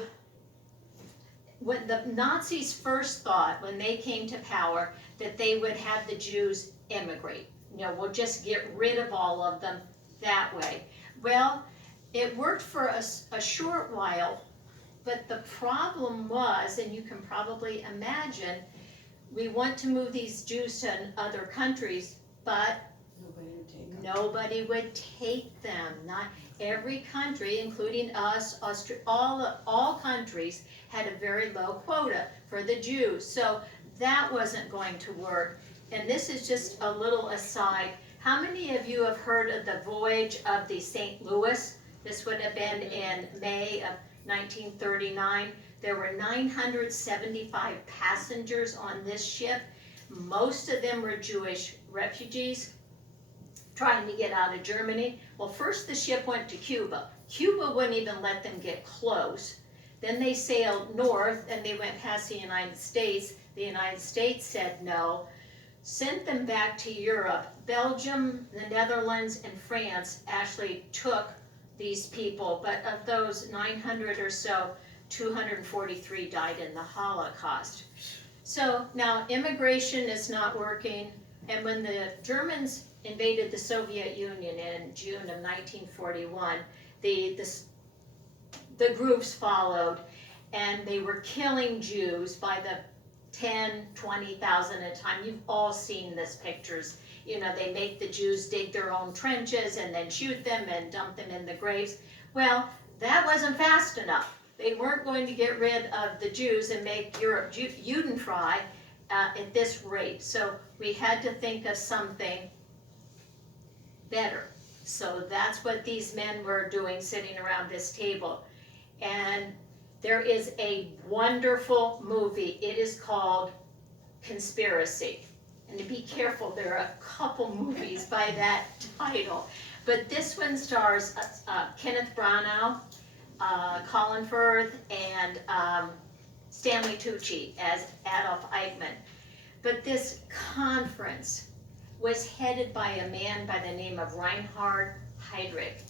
when the Nazis first thought, when they came to power, that they would have the Jews immigrate. You know, we'll just get rid of all of them that way. Well, it worked for a short while, but the problem was, and you can probably imagine, we want to move these Jews to other countries, but nobody would take them. Not every country, including us, all countries had a very low quota for the Jews. So that wasn't going to work. And this is just a little aside. How many of you have heard of the voyage of the St. Louis? This would have been in May of 1939. There were 975 passengers on this ship. Most of them were Jewish refugees trying to get out of Germany. Well, first the ship went to Cuba. Cuba wouldn't even let them get close. Then they sailed north and they went past the United States. The United States said no, sent them back to Europe. Belgium, the Netherlands, and France actually took these people, but of those 900 or so, 243 died in the Holocaust. So now immigration is not working, and when the Germans invaded the Soviet Union in June of 1941, the groups followed, and they were killing Jews by the 10, 20,000 at a time. You've all seen these pictures. You know, they make the Jews dig their own trenches and then shoot them and dump them in the graves. Well, that wasn't fast enough. They weren't going to get rid of the Jews and make Europe Judenfrei at this rate. So we had to think of something better. So that's what these men were doing, sitting around this table. And there is a wonderful movie. It is called Conspiracy. And to be careful, there are a couple movies by that title. But this one stars Kenneth Branagh, Colin Firth, and Stanley Tucci as Adolf Eichmann. But this conference was headed by a man by the name of Reinhard Heydrich.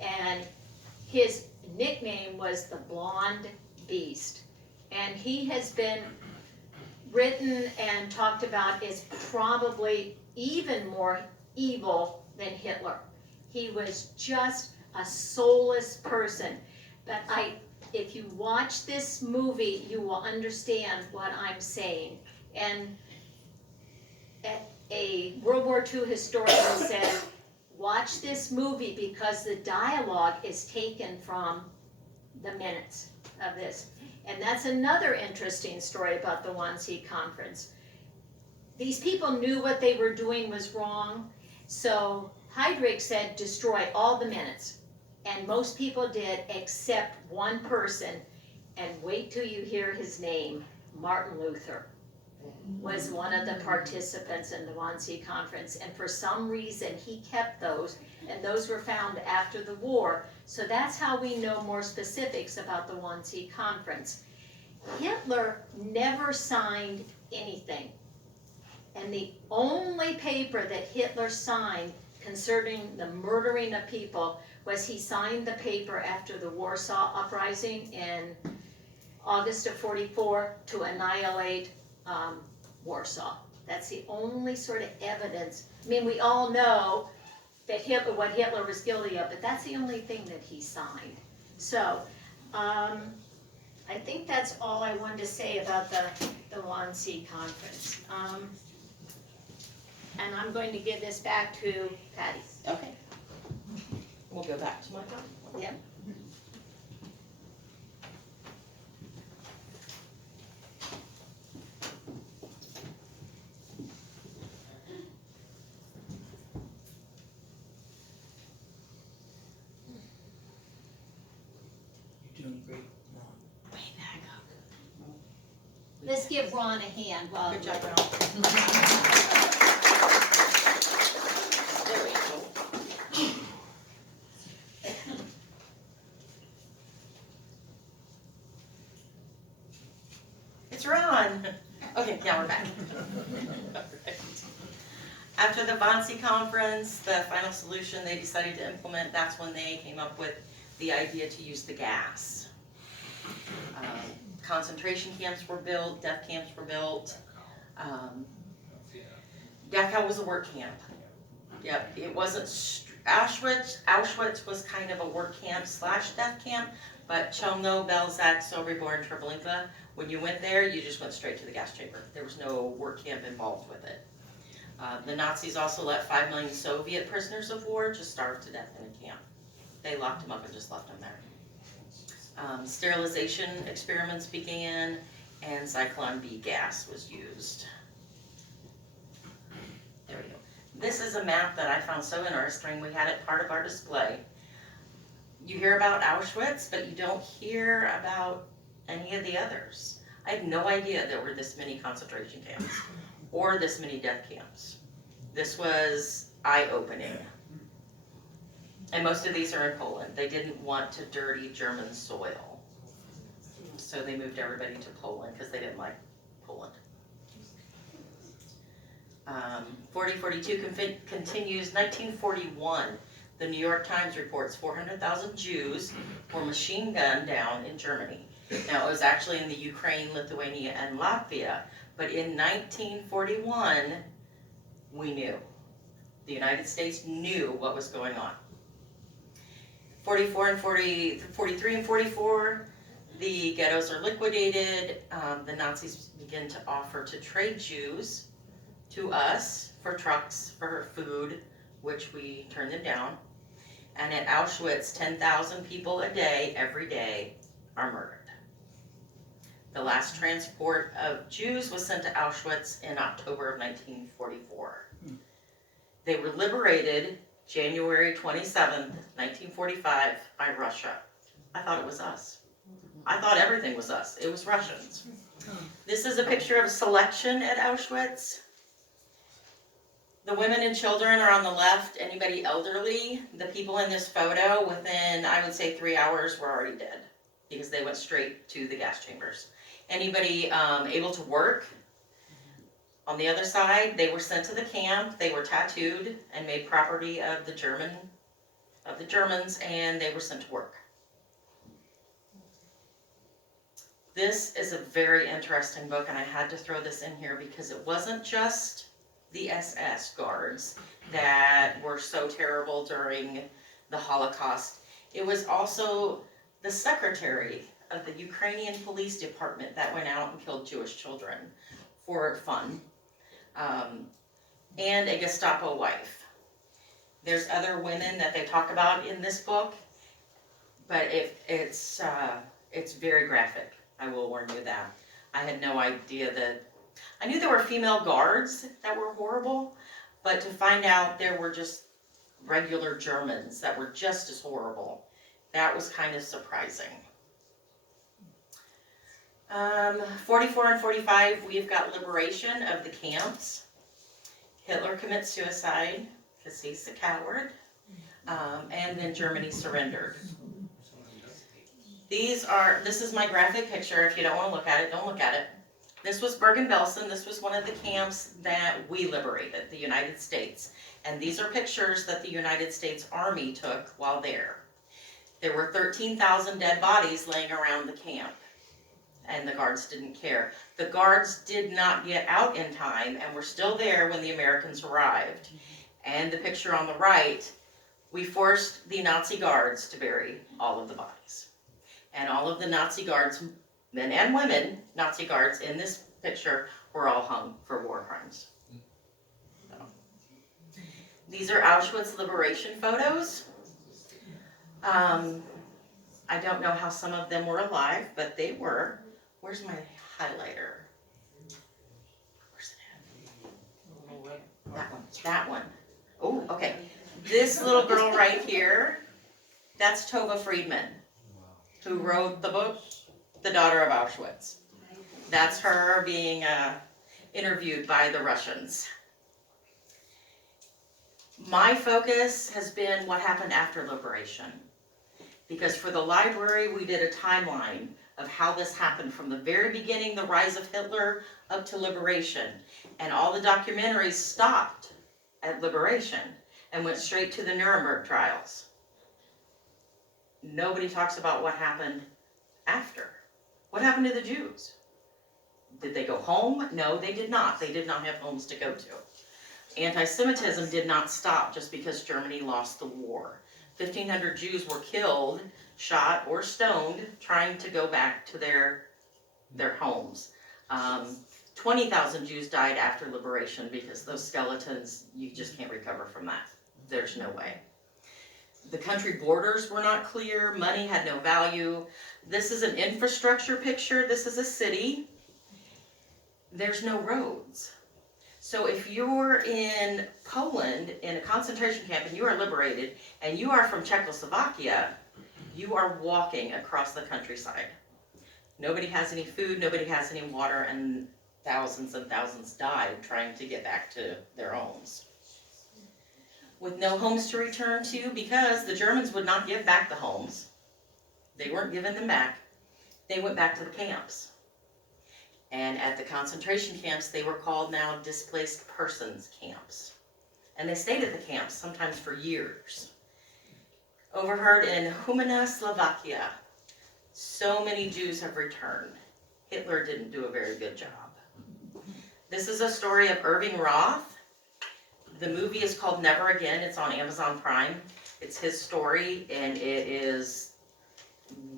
And his nickname was the Blonde Beast. And he has been written and talked about as probably even more evil than Hitler. He was just a soulless person. But if you watch this movie, you will understand what I'm saying. And a World War II historian said, watch this movie because the dialogue is taken from the minutes of this. And that's another interesting story about the Wannsee Conference. These people knew what they were doing was wrong, so Heydrich said, destroy all the minutes. And most people did, except one person, and wait till you hear his name, Martin Luther was one of the participants in the Wannsee Conference, and for some reason he kept those, and those were found after the war. So that's how we know more specifics about the Wannsee Conference. Hitler never signed anything, and the only paper that Hitler signed concerning the murdering of people was he signed the paper after the Warsaw Uprising in August of '44 to annihilate Warsaw. That's the only sort of evidence. I mean, we all know that what Hitler was guilty of, but that's the only thing that he signed. So, I think that's all I wanted to say about the Wannsee Conference. And I'm going to give this back to Patty. Okay. We'll go back to my phone. Yep. You're doing great, Ron. Way back up. Let's give Ron a hand while. Good job, Ron. There we go. It's Ron. Okay, now we're back. Alright. After the Wannsee Conference, the final solution they decided to implement, that's when they came up with the idea to use the gas. Concentration camps were built, death camps were built. Dachau was a work camp. Yep, it wasn't Auschwitz was kind of a work camp / death camp, but Chelmno, Belzec, Sobibor, and Treblinka, when you went there, you just went straight to the gas chamber. There was no work camp involved with it. The Nazis also let 5 million Soviet prisoners of war just starve to death in a camp. They locked them up and just left them there. Sterilization experiments began, and Zyklon B gas was used. There we go. This is a map that I found so interesting. We had it part of our display. You hear about Auschwitz, but you don't hear about any of the others. I had no idea there were this many concentration camps or this many death camps. This was eye-opening. And most of these are in Poland. They didn't want to dirty German soil. So they moved everybody to Poland because they didn't like Poland. 4042 continues. 1941, the New York Times reports 400,000 Jews were machine gunned down in Germany. Now, it was actually in the Ukraine, Lithuania, and Latvia, but in 1941, we knew. The United States knew what was going on. 43 and 44, the ghettos are liquidated. The Nazis begin to offer to trade Jews to us for trucks, for food, which we turned them down. And at Auschwitz, 10,000 people a day, every day, are murdered. The last transport of Jews was sent to Auschwitz in October of 1944. They were liberated January 27th, 1945 by Russia. I thought it was us. I thought everything was us. It was Russians. This is a picture of selection at Auschwitz. The women and children are on the left. Anybody elderly, the people in this photo, within, I would say, 3 hours were already dead because they went straight to the gas chambers. Anybody able to work, on the other side, they were sent to the camp. They were tattooed and made property of the Germans, and they were sent to work. This is a very interesting book, and I had to throw this in here because it wasn't just the SS guards that were so terrible during the Holocaust. It was also the secretary of the Ukrainian police department that went out and killed Jewish children for fun. and a Gestapo wife. There's other women that they talk about in this book, but it's very graphic. I will warn you that. I had no idea that. I knew there were female guards that were horrible, but to find out there were just regular Germans that were just as horrible, that was kind of surprising. 44 and 45, we've got liberation of the camps. Hitler commits suicide because he's a coward, and then Germany surrendered. This is my graphic picture. If you don't want to look at it, don't look at it. This was Bergen-Belsen. This was one of the camps that we liberated, the United States. And these are pictures that the United States Army took while there. There were 13,000 dead bodies laying around the camp, and the guards didn't care. The guards did not get out in time and were still there when the Americans arrived. And the picture on the right, we forced the Nazi guards to bury all of the bodies. And all of the Nazi guards, men and women, Nazi guards in this picture, were all hung for war crimes. So. These are Auschwitz liberation photos. I don't know how some of them were alive, but they were. Where's my highlighter? Where's it at? That one. That one. Oh, okay. This little girl right here, that's Tova Friedman, who wrote the book, The Daughter of Auschwitz. That's her being interviewed by the Russians. My focus has been what happened after liberation. Because for the library, we did a timeline of how this happened from the very beginning, the rise of Hitler, up to liberation. And all the documentaries stopped at liberation and went straight to the Nuremberg Trials. Nobody talks about what happened after. What happened to the Jews? Did they go home? No, they did not. They did not have homes to go to. Anti-Semitism did not stop just because Germany lost the war. 1,500 Jews were killed, shot, or stoned trying to go back to their homes. 20,000 Jews died after liberation because those skeletons, you just can't recover from that. There's no way. The country borders were not clear. Money had no value. This is an infrastructure picture. This is a city. There's no roads. So if you're in Poland in a concentration camp and you are liberated and you are from Czechoslovakia, you are walking across the countryside. Nobody has any food, nobody has any water, and thousands died trying to get back to their homes. With no homes to return to because the Germans would not give back the homes. They weren't giving them back. They went back to the camps. And at the concentration camps, they were called now displaced persons camps. And they stayed at the camps, sometimes for years. Overheard in Humana, Slovakia, so many Jews have returned. Hitler didn't do a very good job. This is a story of Irving Roth. The movie is called Never Again. It's on Amazon Prime. It's his story, and it is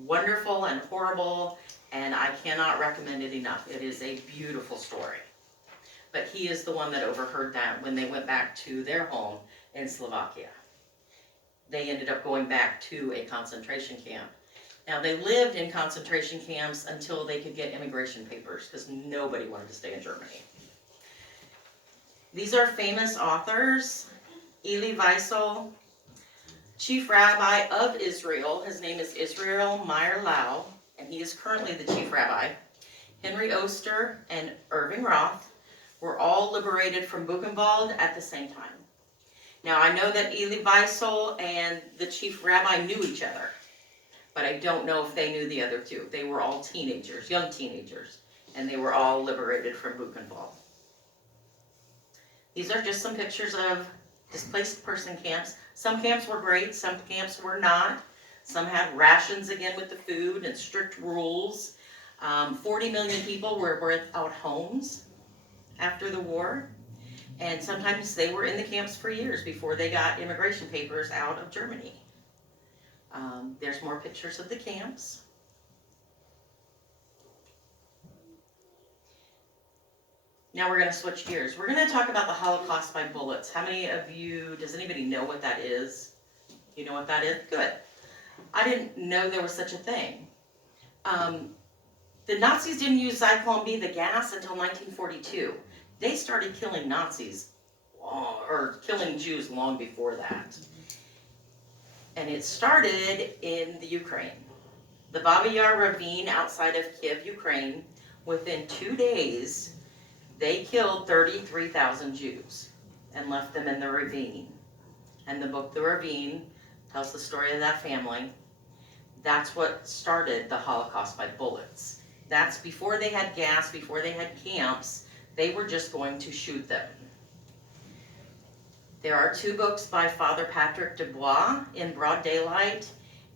wonderful and horrible, and I cannot recommend it enough. It is a beautiful story. But he is the one that overheard that when they went back to their home in Slovakia. They ended up going back to a concentration camp. Now, they lived in concentration camps until they could get immigration papers, because nobody wanted to stay in Germany. These are famous authors. Elie Wiesel, Chief Rabbi of Israel. His name is Israel Meyer Lau, and he is currently the Chief Rabbi. Henry Oster and Irving Roth were all liberated from Buchenwald at the same time. Now, I know that Elie Wiesel and the Chief Rabbi knew each other, but I don't know if they knew the other two. They were all teenagers, young teenagers, and they were all liberated from Buchenwald. These are just some pictures of displaced person camps. Some camps were great, some camps were not. Some had rations again with the food and strict rules. 40 million people were without homes after the war. And sometimes they were in the camps for years before they got immigration papers out of Germany. There's more pictures of the camps. Now we're gonna switch gears. We're gonna talk about the Holocaust by bullets. How many of you, does anybody know what that is? You know what that is? Good. I didn't know there was such a thing. The Nazis didn't use Zyklon B, the gas, until 1942. They started killing Nazis, or killing Jews long before that. And it started in the Ukraine. The Baba Yar ravine outside of Kiev, Ukraine, within 2 days, they killed 33,000 Jews and left them in the ravine. And the book, The Ravine, tells the story of that family. That's what started the Holocaust by bullets. That's before they had gas, before they had camps, they were just going to shoot them. There are 2 books by Father Patrick Dubois, In Broad Daylight,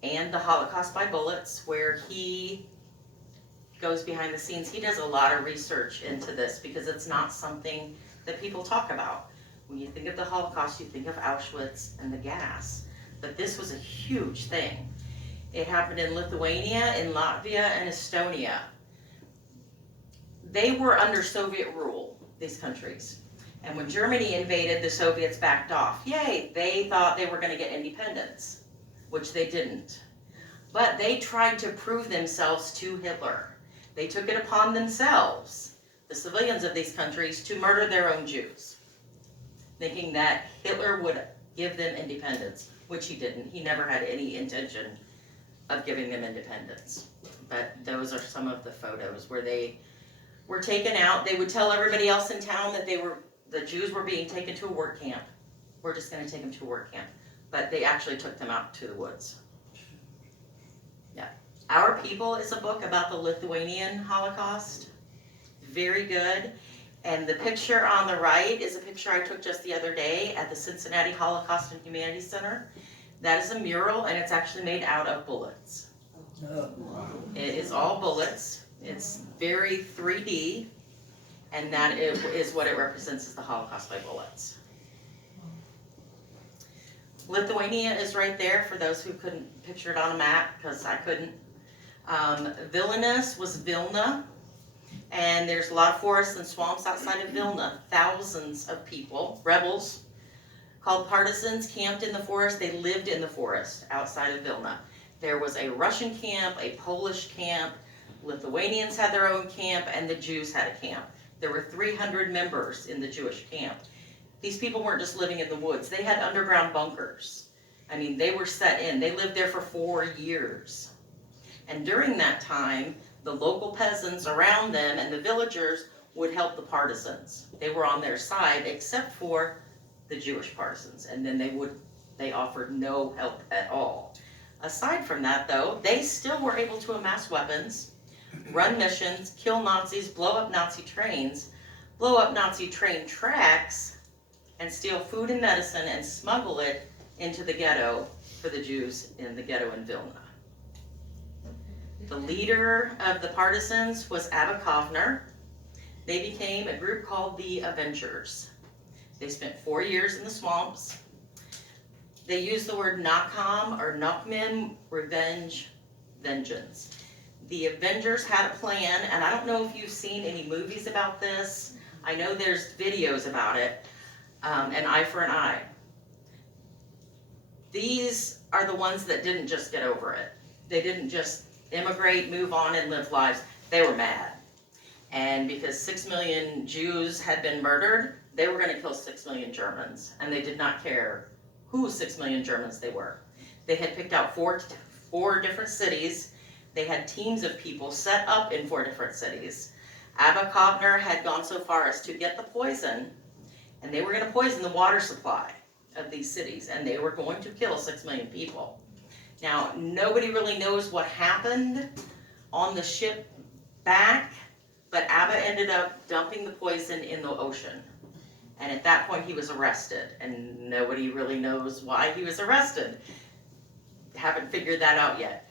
and The Holocaust by Bullets, where he goes behind the scenes. He does a lot of research into this because it's not something that people talk about. When you think of the Holocaust, you think of Auschwitz and the gas. But this was a huge thing. It happened in Lithuania, in Latvia, and Estonia. They were under Soviet rule, these countries. And when Germany invaded, the Soviets backed off. Yay, they thought they were going to get independence, which they didn't. But they tried to prove themselves to Hitler. They took it upon themselves, the civilians of these countries, to murder their own Jews, thinking that Hitler would give them independence, which he didn't. He never had any intention of giving them independence. But those are some of the photos where they were taken out. They would tell everybody else in town that the Jews were being taken to a work camp. We're just going to take them to a work camp. But they actually took them out to the woods. Yeah. Our People is a book about the Lithuanian Holocaust. Very good. And the picture on the right is a picture I took just the other day at the Cincinnati Holocaust and Humanities Center. That is a mural, and it's actually made out of bullets. It is all bullets. It's very 3D, and that is what it represents as the Holocaust by bullets. Lithuania is right there for those who couldn't picture it on a map, because I couldn't. Vilnius was Vilna, and there's a lot of forests and swamps outside of Vilna. Thousands of people, rebels, called partisans, camped in the forest. They lived in the forest outside of Vilna. There was a Russian camp, a Polish camp, Lithuanians had their own camp, and the Jews had a camp. There were 300 members in the Jewish camp. These people weren't just living in the woods. They had underground bunkers. I mean, they were set in. They lived there for 4 years. And during that time, the local peasants around them and the villagers would help the partisans. They were on their side, except for the Jewish partisans. And then they offered no help at all. Aside from that, though, they still were able to amass weapons, run missions, kill Nazis, blow up Nazi trains, blow up Nazi train tracks, and steal food and medicine and smuggle it into the ghetto for the Jews in the ghetto in Vilna. The leader of the partisans was Abba Kovner. They became a group called the Avengers. They spent 4 years in the swamps. They used the word Nakam or Nakmin, revenge, vengeance. The Avengers had a plan, and I don't know if you've seen any movies about this. I know there's videos about it, an eye for an eye. These are the ones that didn't just get over it. They didn't just immigrate, move on, and live lives. They were mad. And because 6 million Jews had been murdered, they were going to kill 6 million Germans, and they did not care who 6 million Germans they were. They had picked out four different cities. They had teams of people set up in 4 different cities. Abba Kovner had gone so far as to get the poison, and they were going to poison the water supply of these cities, and they were going to kill 6 million people. Now, nobody really knows what happened on the ship back, but Abba ended up dumping the poison in the ocean. And at that point, he was arrested, and nobody really knows why he was arrested. Haven't figured that out yet.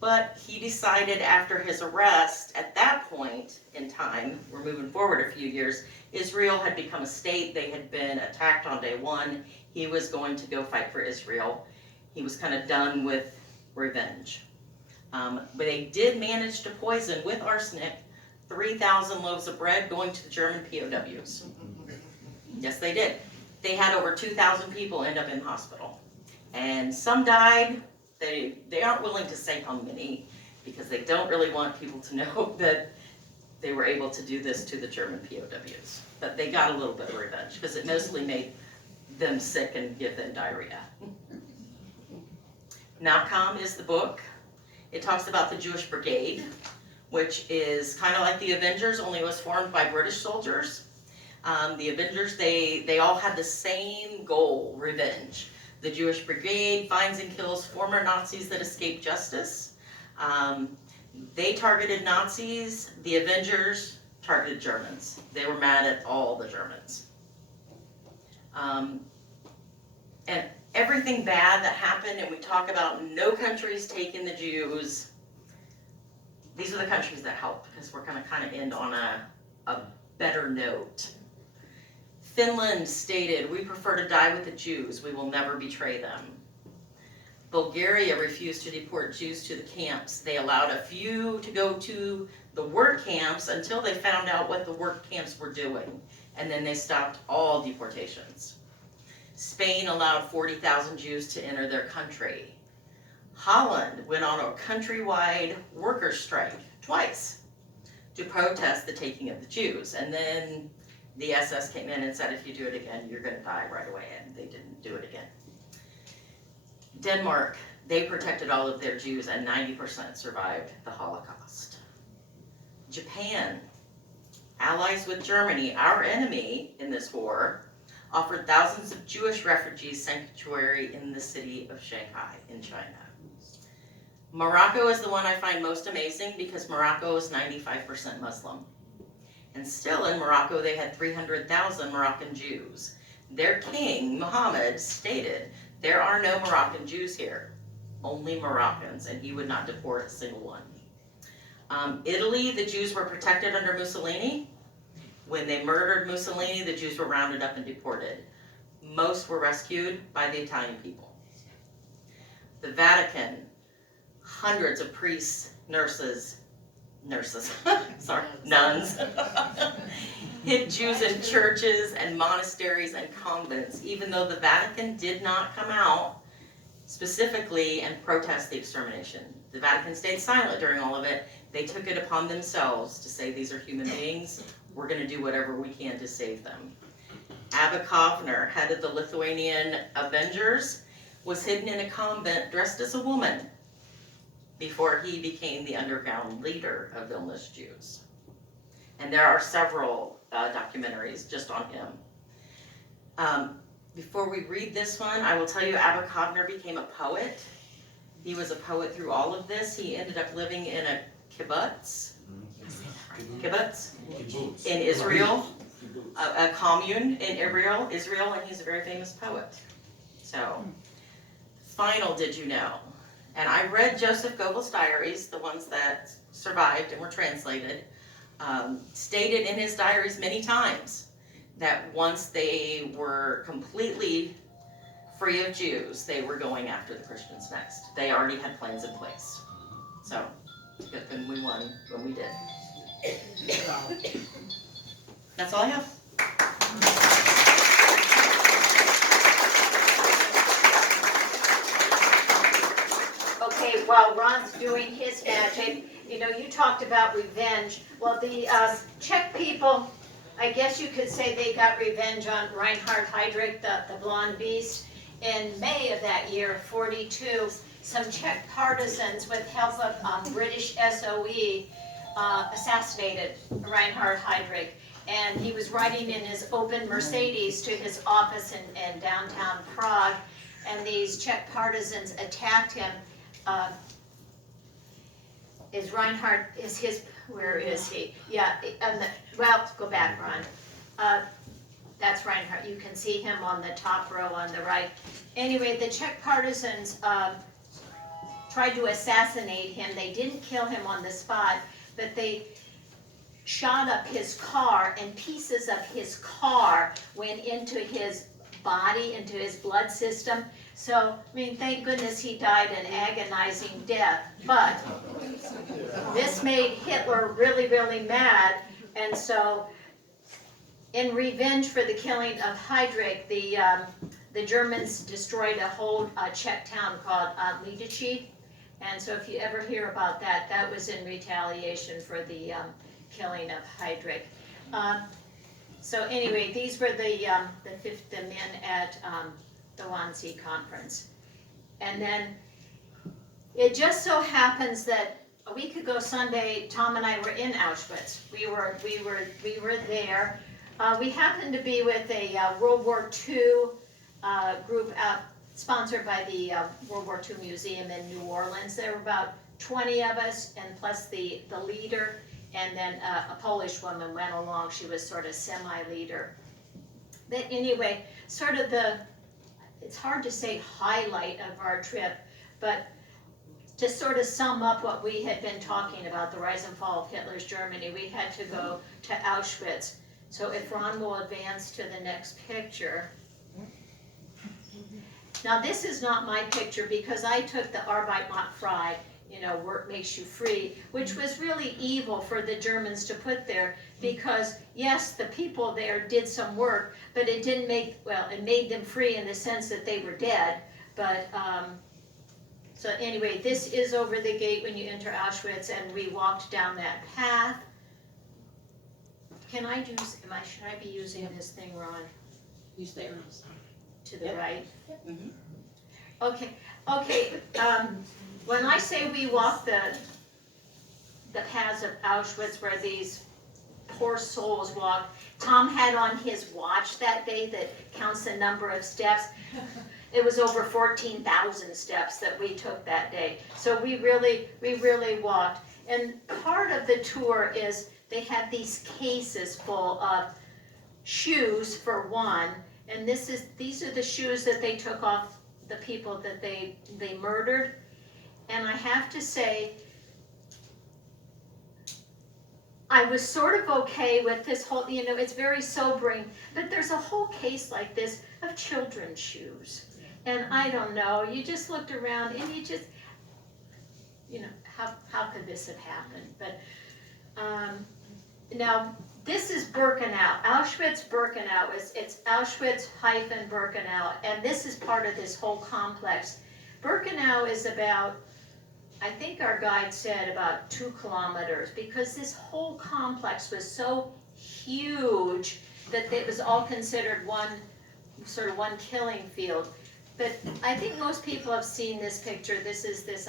But he decided after his arrest, at that point in time, we're moving forward a few years, Israel had become a state. They had been attacked on day 1. He was going to go fight for Israel. He was kind of done with revenge. But they did manage to poison with arsenic 3,000 loaves of bread going to the German POWs. Yes, they did. They had over 2,000 people end up in hospital. And some died. They aren't willing to say how many because they don't really want people to know that they were able to do this to the German POWs. But they got a little bit of revenge because it mostly made them sick and give them diarrhea. Nachkom is the book. It talks about the Jewish Brigade, which is kind of like the Avengers, only it was formed by British soldiers. The Avengers, they all had the same goal, revenge. The Jewish Brigade finds and kills former Nazis that escaped justice. They targeted Nazis. The Avengers targeted Germans. They were mad at all the Germans. And everything bad that happened, and we talk about no countries taking the Jews, these are the countries that helped, because we're going to kind of end on a better note. Finland stated, "We prefer to die with the Jews. We will never betray them." Bulgaria refused to deport Jews to the camps. They allowed a few to go to the work camps until they found out what the work camps were doing, and then they stopped all deportations. Spain allowed 40,000 Jews to enter their country. Holland went on a countrywide workers' strike twice to protest the taking of the Jews, and then the SS came in and said, if you do it again, you're going to die right away, and they didn't do it again. Denmark, they protected all of their Jews, and 90% survived the Holocaust. Japan, allies with Germany, our enemy in this war, offered thousands of Jewish refugees sanctuary in the city of Shanghai in China. Morocco is the one I find most amazing because Morocco is 95% Muslim. And still in Morocco, they had 300,000 Moroccan Jews. Their king, Muhammad, stated, there are no Moroccan Jews here, only Moroccans, and he would not deport a single one. Italy, the Jews were protected under Mussolini. When they murdered Mussolini, the Jews were rounded up and deported. Most were rescued by the Italian people. The Vatican, hundreds of priests, nuns, hid Jews in churches and monasteries and convents, even though the Vatican did not come out specifically and protest the extermination. The Vatican stayed silent during all of it. They took it upon themselves to say these are human beings. We're going to do whatever we can to save them. Abba Kovner, head of the Lithuanian Avengers, was hidden in a convent dressed as a woman before he became the underground leader of Vilnius Jews. And there are several documentaries just on him. Before we read this one, I will tell you Abba Kovner became a poet. He was a poet through all of this. He ended up living in a kibbutz in Israel, a commune in Israel, and he's a very famous poet. So, final did you know? And I read Joseph Goebbels' diaries, the ones that survived and were translated, stated in his diaries many times that once they were completely free of Jews, they were going after the Christians next. They already had plans in place. So, good thing we won when we did. That's all I have. Okay, while Ron's doing his magic, you know, you talked about revenge. Well, the Czech people, I guess you could say they got revenge on Reinhard Heydrich, the blonde beast. In May of that year, 42, some Czech partisans with help of British SOE assassinated Reinhard Heydrich. And he was riding in his open Mercedes to his office in downtown Prague. And these Czech partisans attacked him. Where is he? Yeah, well, go back, Ron. That's Reinhard. You can see him on the top row on the right. Anyway, the Czech partisans tried to assassinate him. They didn't kill him on the spot, but they shot up his car, and pieces of his car went into his body, into his blood system. So, I mean, thank goodness he died an agonizing death, but this made Hitler really, really mad, and so in revenge for the killing of Heydrich, the Germans destroyed a whole Czech town called Lidice. And so if you ever hear about that, that was in retaliation for the killing of Heydrich. So anyway, these were the men at the WWII conference. And then it just so happens that a week ago Sunday, Tom and I were in Auschwitz. We were there. We happened to be with a World War II group sponsored by the World War II Museum in New Orleans. There were about 20 of us, and plus the leader, and then a Polish woman went along. She was sort of semi-leader. But anyway, sort of it's hard to say highlight of our trip, but to sort of sum up what we had been talking about, the rise and fall of Hitler's Germany, we had to go to Auschwitz. So if Ron will advance to the next picture. Now this is not my picture because I took the Arbeit macht frei, work makes you free, which was really evil for the Germans to put there because yes, the people there did some work, but it didn't it made them free in the sense that they were dead. But so anyway, this is over the gate when you enter Auschwitz, and we walked down that path. Should I be using this thing, Ron? Use the arrows. To the right? Mhm. Okay, when I say we walked the paths of Auschwitz where these poor souls walked, Tom had on his watch that day that counts the number of steps. It was over 14,000 steps that we took that day. So we really walked. And part of the tour is they have these cases full of shoes for one, and these are the shoes that they took off the people that they murdered. And I have to say, I was sort of okay with this whole, it's very sobering, but there's a whole case like this of children's shoes. And I don't know, you just looked around and you just, how could this have happened? But now, this is Birkenau, Auschwitz-Birkenau. It's Auschwitz-Birkenau, and this is part of this whole complex. Birkenau is about, I think our guide said about 2 kilometers, because this whole complex was so huge that it was all considered one killing field. But I think most people have seen this picture. This is this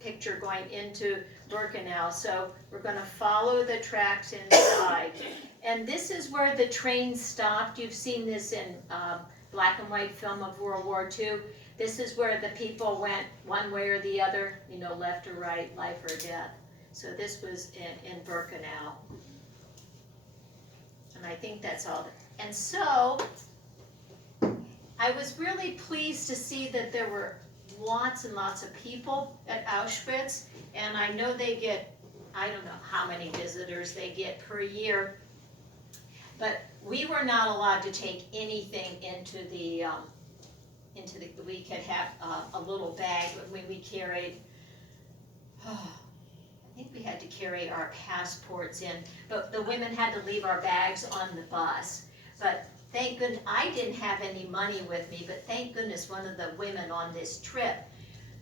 picture going into Birkenau. So we're going to follow the tracks inside. And this is where the train stopped. You've seen this in black and white film of World War II. This is where the people went one way or the other, left or right, life or death. So this was in Birkenau. And I think that's all. And so I was really pleased to see that there were lots and lots of people at Auschwitz, and I know they get, I don't know how many visitors they get per year, but we were not allowed to take anything into the we could have a little bag, but we carried, I think we had to carry our passports in, but the women had to leave our bags on the bus. But thank goodness, I didn't have any money with me, but thank goodness one of the women on this trip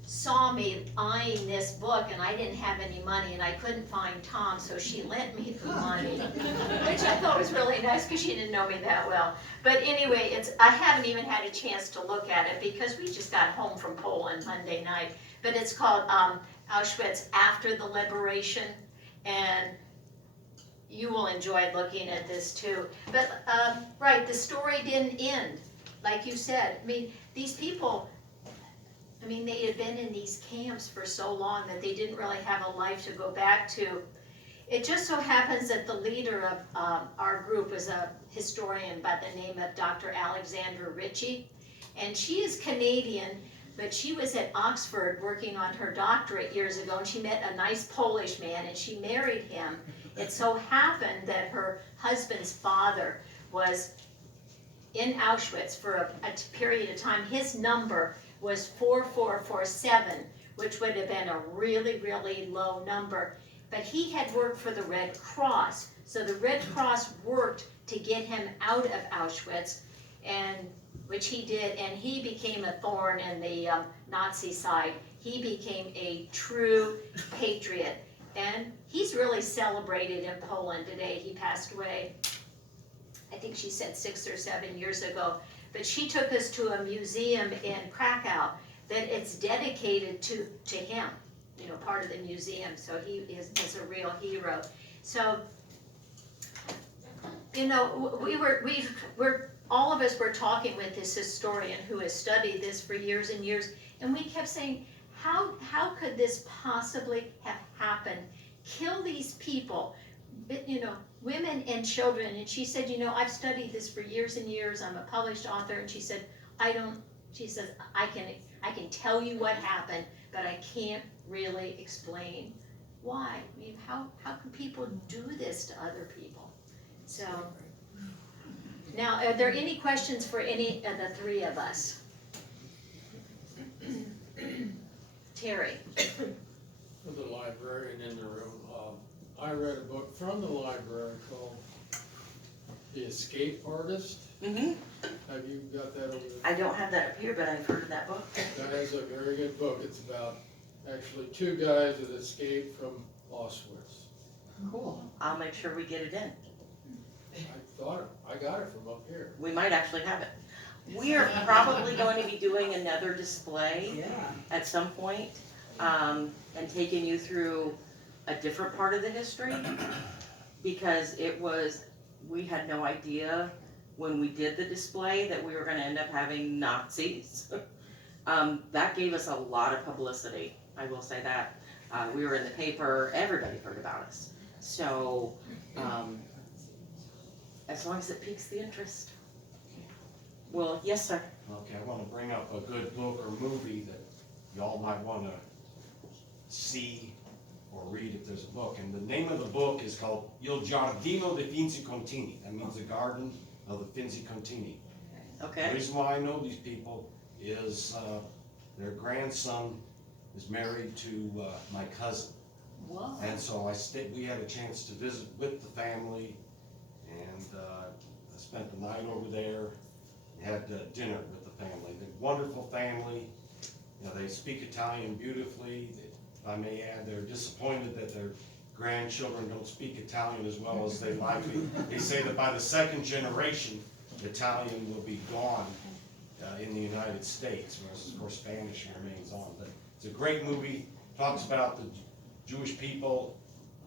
saw me eyeing this book, and I didn't have any money, and I couldn't find Tom, so she lent me the money, which I thought was really nice because she didn't know me that well. But anyway, I haven't even had a chance to look at it because we just got home from Poland Monday night. But it's called Auschwitz After the Liberation, and you will enjoy looking at this too. But right, the story didn't end, like you said. I mean, these people, they had been in these camps for so long that they didn't really have a life to go back to. It just so happens that the leader of our group is a historian by the name of Dr. Alexandra Ritchie, and she is Canadian, but she was at Oxford working on her doctorate years ago, and she met a nice Polish man, and she married him. It so happened that her husband's father was in Auschwitz for a period of time. His number was 4447, which would have been a really, really low number. But he had worked for the Red Cross, so the Red Cross worked to get him out of Auschwitz, and which he did, and he became a thorn in the Nazi side. He became a true patriot, and he's really celebrated in Poland today. He passed away, I think she said 6 or 7 years ago, but she took us to a museum in Krakow that it's dedicated to him, you know, part of the museum, so he is a real hero. So, you know, we're all of us were talking with this historian who has studied this for years and years, and we kept saying, how could this possibly have happened? Kill these people, you know, women and children. And she said, you know, I've studied this for years and years. I'm a published author. And she said, she says, I can tell you what happened, but I can't really explain why. I mean, how can people do this to other people? So, now, are there any questions for any of the three of us? Terry. For the librarian in the room, I read a book from the library called The Escape Artist. Mm-hmm. Have you got that over there? I don't have that up here, but I've heard of that book. That is a very good book. It's about actually 2 guys that escaped from Auschwitz. Cool. I'll make sure we get it in. I got it from up here. We might actually have it. We are probably going to be doing another display at some point, and taking you through a different part of the history, because we had no idea when we did the display that we were going to end up having Nazis. That gave us a lot of publicity, I will say that. We were in the paper, everybody heard about us. So, as long as it piques the interest. Well, yes, sir. Okay, I want to bring up a good book or movie that y'all might want to see or read if there's a book. And the name of the book is called Il Giardino dei Finzi Contini. That means the garden of the Finzi Contini. Okay. The reason why I know these people is their grandson is married to my cousin. Whoa. And so we had a chance to visit with the family, and I spent the night over there. Had dinner with the family. They're a wonderful family. You know, they speak Italian beautifully. If I may add, they're disappointed that their grandchildren don't speak Italian as well as they like. They say that by the 2nd generation, Italian will be gone in the United States, whereas of course Spanish remains on. But it's a great movie. Talks about the Jewish people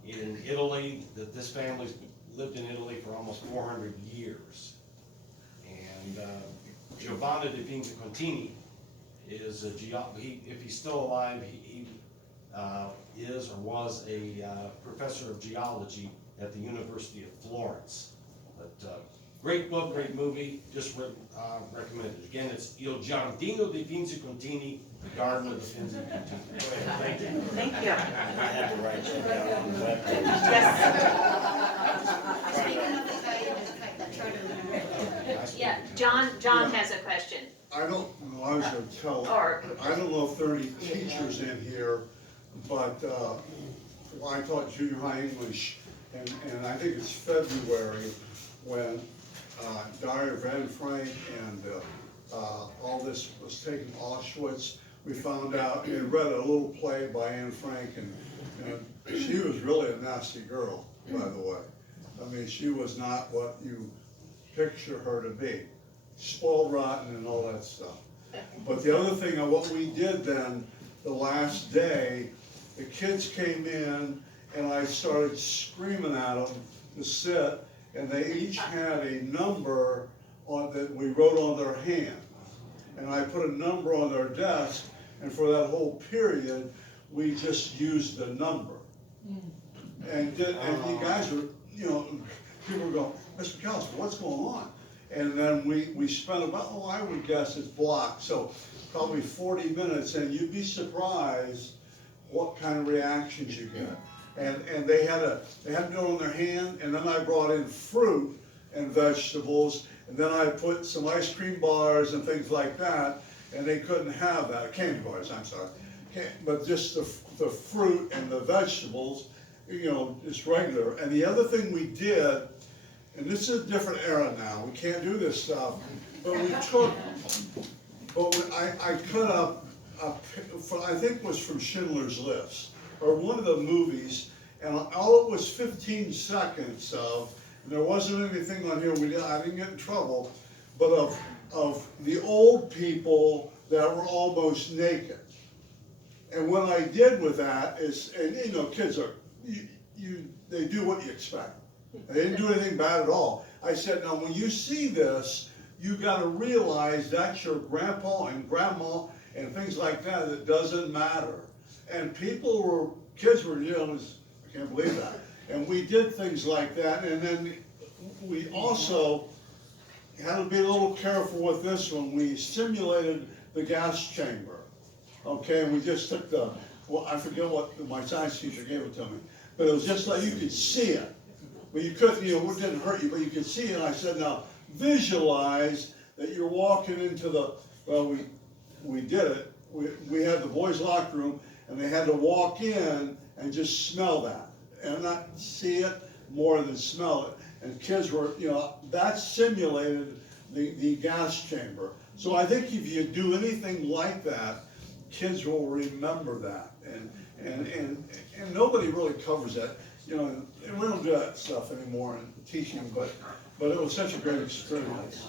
in Italy. That this family's lived in Italy for almost 400 years. And Giovanni de Finzi Contini is if he's still alive, he is or was a professor of geology at the University of Florence. But great book, great movie, just recommended. Again, it's Il Giardino dei Finzi Contini, the garden of the Finzi Contini. Thank you. Thank you. I had to write you down on the webpage. Yes. Speaking of Italian, yeah, John has a question. I don't know, I was gonna tell, Or, I don't know if there are any teachers in here, but I taught junior high English, and I think it's February when Diary of Anne Frank and all this was taken to Auschwitz. We found out, and read a little play by Anne Frank, and she was really a nasty girl, by the way. I mean, she was not what you picture her to be. Spoiled rotten and all that stuff. But the other thing of what we did then, the last day, the kids came in and I started screaming at them to sit, and they each had a number that we wrote on their hand. And I put a number on their desk, and for that whole period, we just used the number. And you guys were, you know, people were going, Mr. Kelso, what's going on? And then we spent about, I would guess it's blocked, so probably 40 minutes, and you'd be surprised what kind of reactions you get. And they had to do it on their hand, and then I brought in fruit and vegetables, And then I put some ice cream bars and things like that, and they couldn't have that, candy bars, I'm sorry. But just the fruit and the vegetables, you know, just regular. And the other thing we did, and this is a different era now, we can't do this stuff, but we took, I cut up, I think it was from Schindler's List, or one of the movies, and all it was 15 seconds of, and there wasn't anything on here, I didn't get in trouble, but of the old people that were almost naked. And what I did with that is, and you know, kids are, they do what you expect. They didn't do anything bad at all. I said, now when you see this, you gotta realize that's your grandpa and grandma and things like that, it doesn't matter. And kids were, you know, I can't believe that. And we did things like that, and then we also had to be a little careful with this one. We simulated the gas chamber. Okay, and we just took well, I forget what, my science teacher gave it to me, but it was just like you could see it. But you couldn't, you know, it didn't hurt you, but you could see it. And I said, now visualize that you're walking into well, we did it. We had the boys' locker room, and they had to walk in and just smell that, and not see it more than smell it. And kids were, you know, that simulated the gas chamber. So I think if you do anything like that, kids will remember that, and nobody really covers that, you know, and we don't do that stuff anymore in teaching, but it was such a great experience.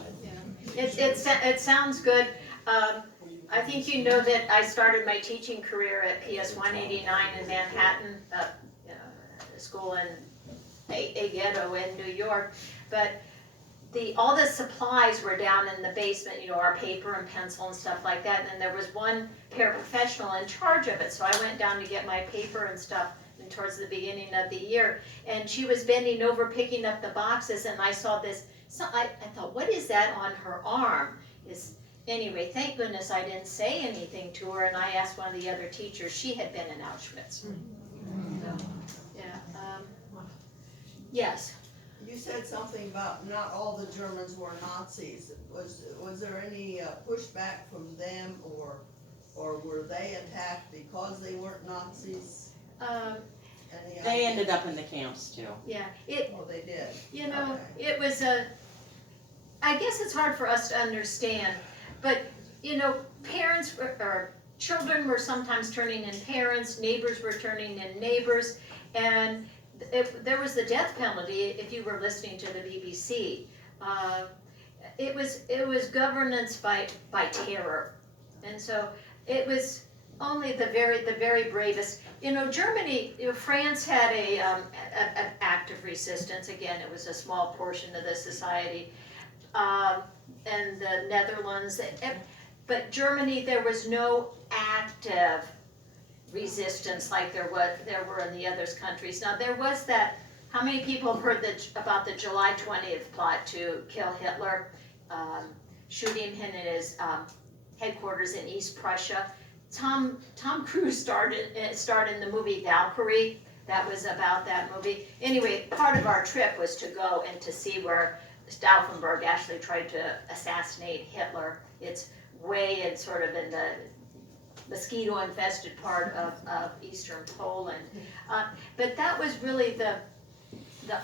It sounds good. I think you know that I started my teaching career at PS 189 in Manhattan, school in a ghetto in New York, but all the supplies were down in the basement, you know, our paper and pencil and stuff like that, and then there was one paraprofessional in charge of it, so I went down to get my paper and stuff towards the beginning of the year, and she was bending over picking up the boxes, and I saw this, so I thought, what is that on her arm? Anyway, thank goodness I didn't say anything to her, and I asked one of the other teachers, she had been in Auschwitz. So, yeah, yes. You said something about not all the Germans were Nazis. Was there any pushback from them, or were they attacked because they weren't Nazis? They ended up in the camps too. Yeah, Oh, they did. you know, Okay. it was I guess it's hard for us to understand, but, you know, or children were sometimes turning in parents, neighbors were turning in neighbors, and there was the death penalty if you were listening to the BBC. It was governance by terror, and so it was only the very bravest. You know, Germany, France had an act of resistance. Again, it was a small portion of the society, and the Netherlands. But Germany, there was no active resistance like there were in the other countries. Now there was that. How many people have heard about the July 20th plot to kill Hitler, shooting him in his headquarters in East Prussia? Tom Cruise starred in the movie Valkyrie. That was about that movie. Anyway, part of our trip was to go and to see where Stauffenberg actually tried to assassinate Hitler. It's way in sort of in the mosquito-infested part of eastern Poland. But that was really the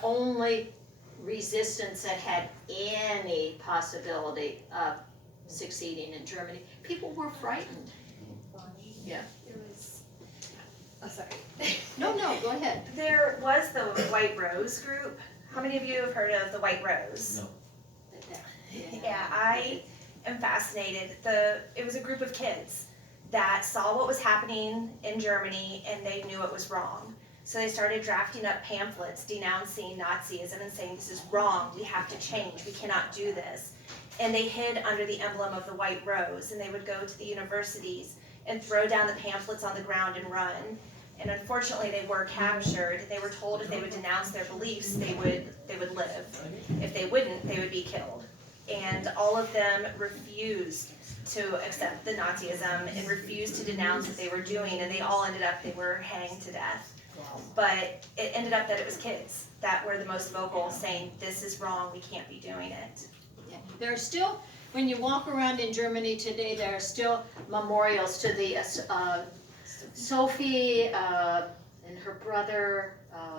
only resistance that had any possibility of succeeding in Germany. People were frightened. Yeah. There was, oh, sorry. No, go ahead. There was the White Rose group. How many of you have heard of the White Rose? No. Yeah, I am fascinated. It was a group of kids that saw what was happening in Germany and they knew it was wrong. So they started drafting up pamphlets denouncing Nazism and saying, this is wrong, we have to change, we cannot do this. And they hid under the emblem of the White Rose, and they would go to the universities and throw down the pamphlets on the ground and run. And unfortunately they were captured. They were told if they would denounce their beliefs, they would live. If they wouldn't, they would be killed. And all of them refused to accept the Nazism and refused to denounce what they were doing, and they all ended up, they were hanged to death. But it ended up that it was kids that were the most vocal, saying, this is wrong, we can't be doing it. Yeah. There are still, when you walk around in Germany today, there are still memorials to the Sophie and her brother,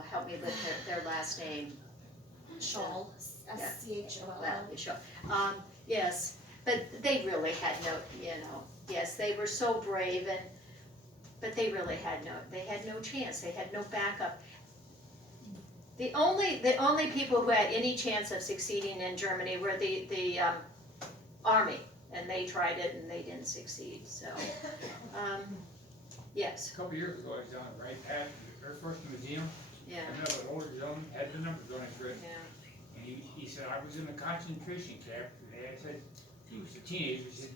help me with their last name. Scholl, S-C-H-O-L-L. Well, sure. Yes, but they really had no, yes, they were so brave but they really had no chance. They had no backup. The only people who had any chance of succeeding in Germany were the army, and they tried it and they didn't succeed. So, yes. A couple years ago, I was down at Wright Pat, the Air Force Museum. Yeah. I met an older gentleman, had the numbers on his wrist. Yeah. And he said, I was in a concentration camp. And I said, he was a teenager. He said,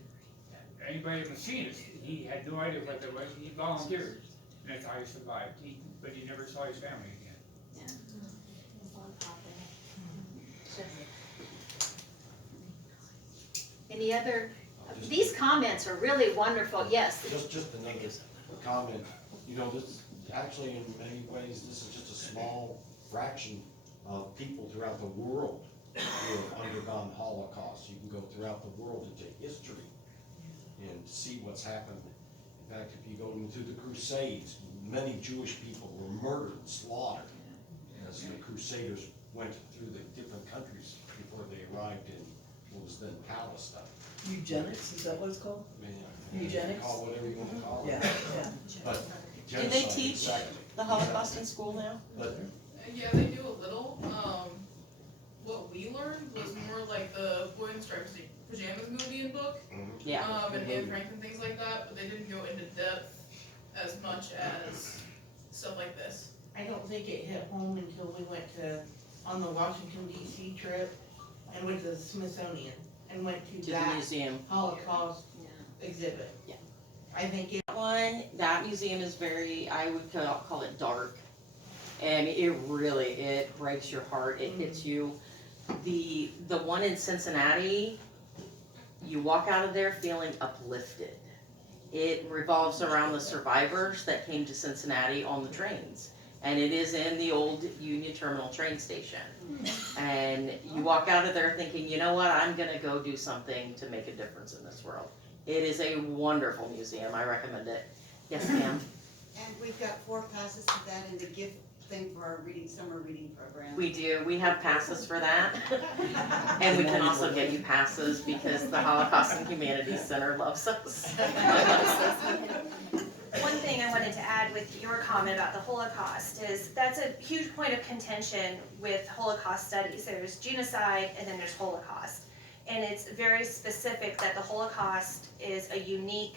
anybody ever seen it? He had no idea what that was. He volunteered. And that's how he survived. But he never saw his family again. Any other? These comments are really wonderful. Yes. Just another comment. This actually, in many ways, this is just a small fraction of people throughout the world who have undergone Holocaust. You can go throughout the world into history and see what's happened. In fact, if you go into the Crusades, many Jewish people were murdered and slaughtered as the Crusaders went through the different countries before they arrived in what was then Palestine. Eugenics, is that what it's called? Eugenics? Call it whatever you want to call it. Yeah. But Do they genocide, teach exactly. the Holocaust in school now? But Yeah, they do a little. What we learned was more like the Boy in Stripes Pajamas movie and book. Yeah. And Anne Frank and things like that, but they didn't go into depth as much as stuff like this. I don't think it hit home until we went on the Washington DC trip and went to the Smithsonian and went to To the that museum. Holocaust exhibit. Yeah. I think That museum is very, I would call it dark. And it breaks your heart, it hits you. The one in Cincinnati, you walk out of there feeling uplifted. It revolves around the survivors that came to Cincinnati on the trains. And it is in the old Union Terminal train station. And you walk out of there thinking, you know what, I'm gonna go do something to make a difference in this world. It is a wonderful museum, I recommend it. Yes, ma'am? And we've got 4 passes to that and the gift thing for our summer reading program. We do, we have passes for that. And we can also get you passes because the Holocaust and Humanities Center loves us. One thing I wanted to add with your comment about the Holocaust is that's a huge point of contention with Holocaust studies. There's genocide and then there's Holocaust. And it's very specific that the Holocaust is a unique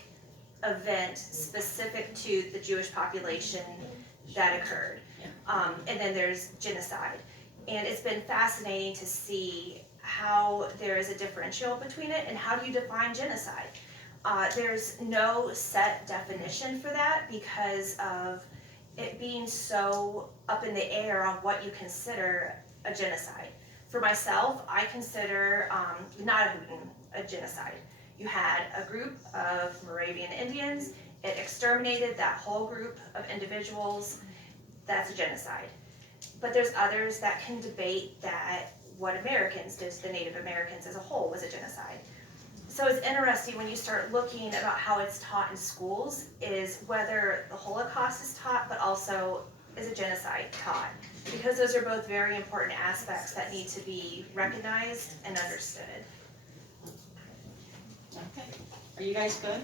event specific to the Jewish population that occurred. And then there's genocide. And it's been fascinating to see how there is a differential between it and how do you define genocide. There's no set definition for that because of it being so up in the air on what you consider a genocide. For myself, I consider Navajo a genocide. You had a group of Moravian Indians, it exterminated that whole group of individuals, that's a genocide. But there's others that can debate that what Americans did to the Native Americans as a whole was a genocide. So it's interesting when you start looking about how it's taught in schools is whether the Holocaust is taught, but also is a genocide taught. Because those are both very important aspects that need to be recognized and understood. Okay. Are you guys good?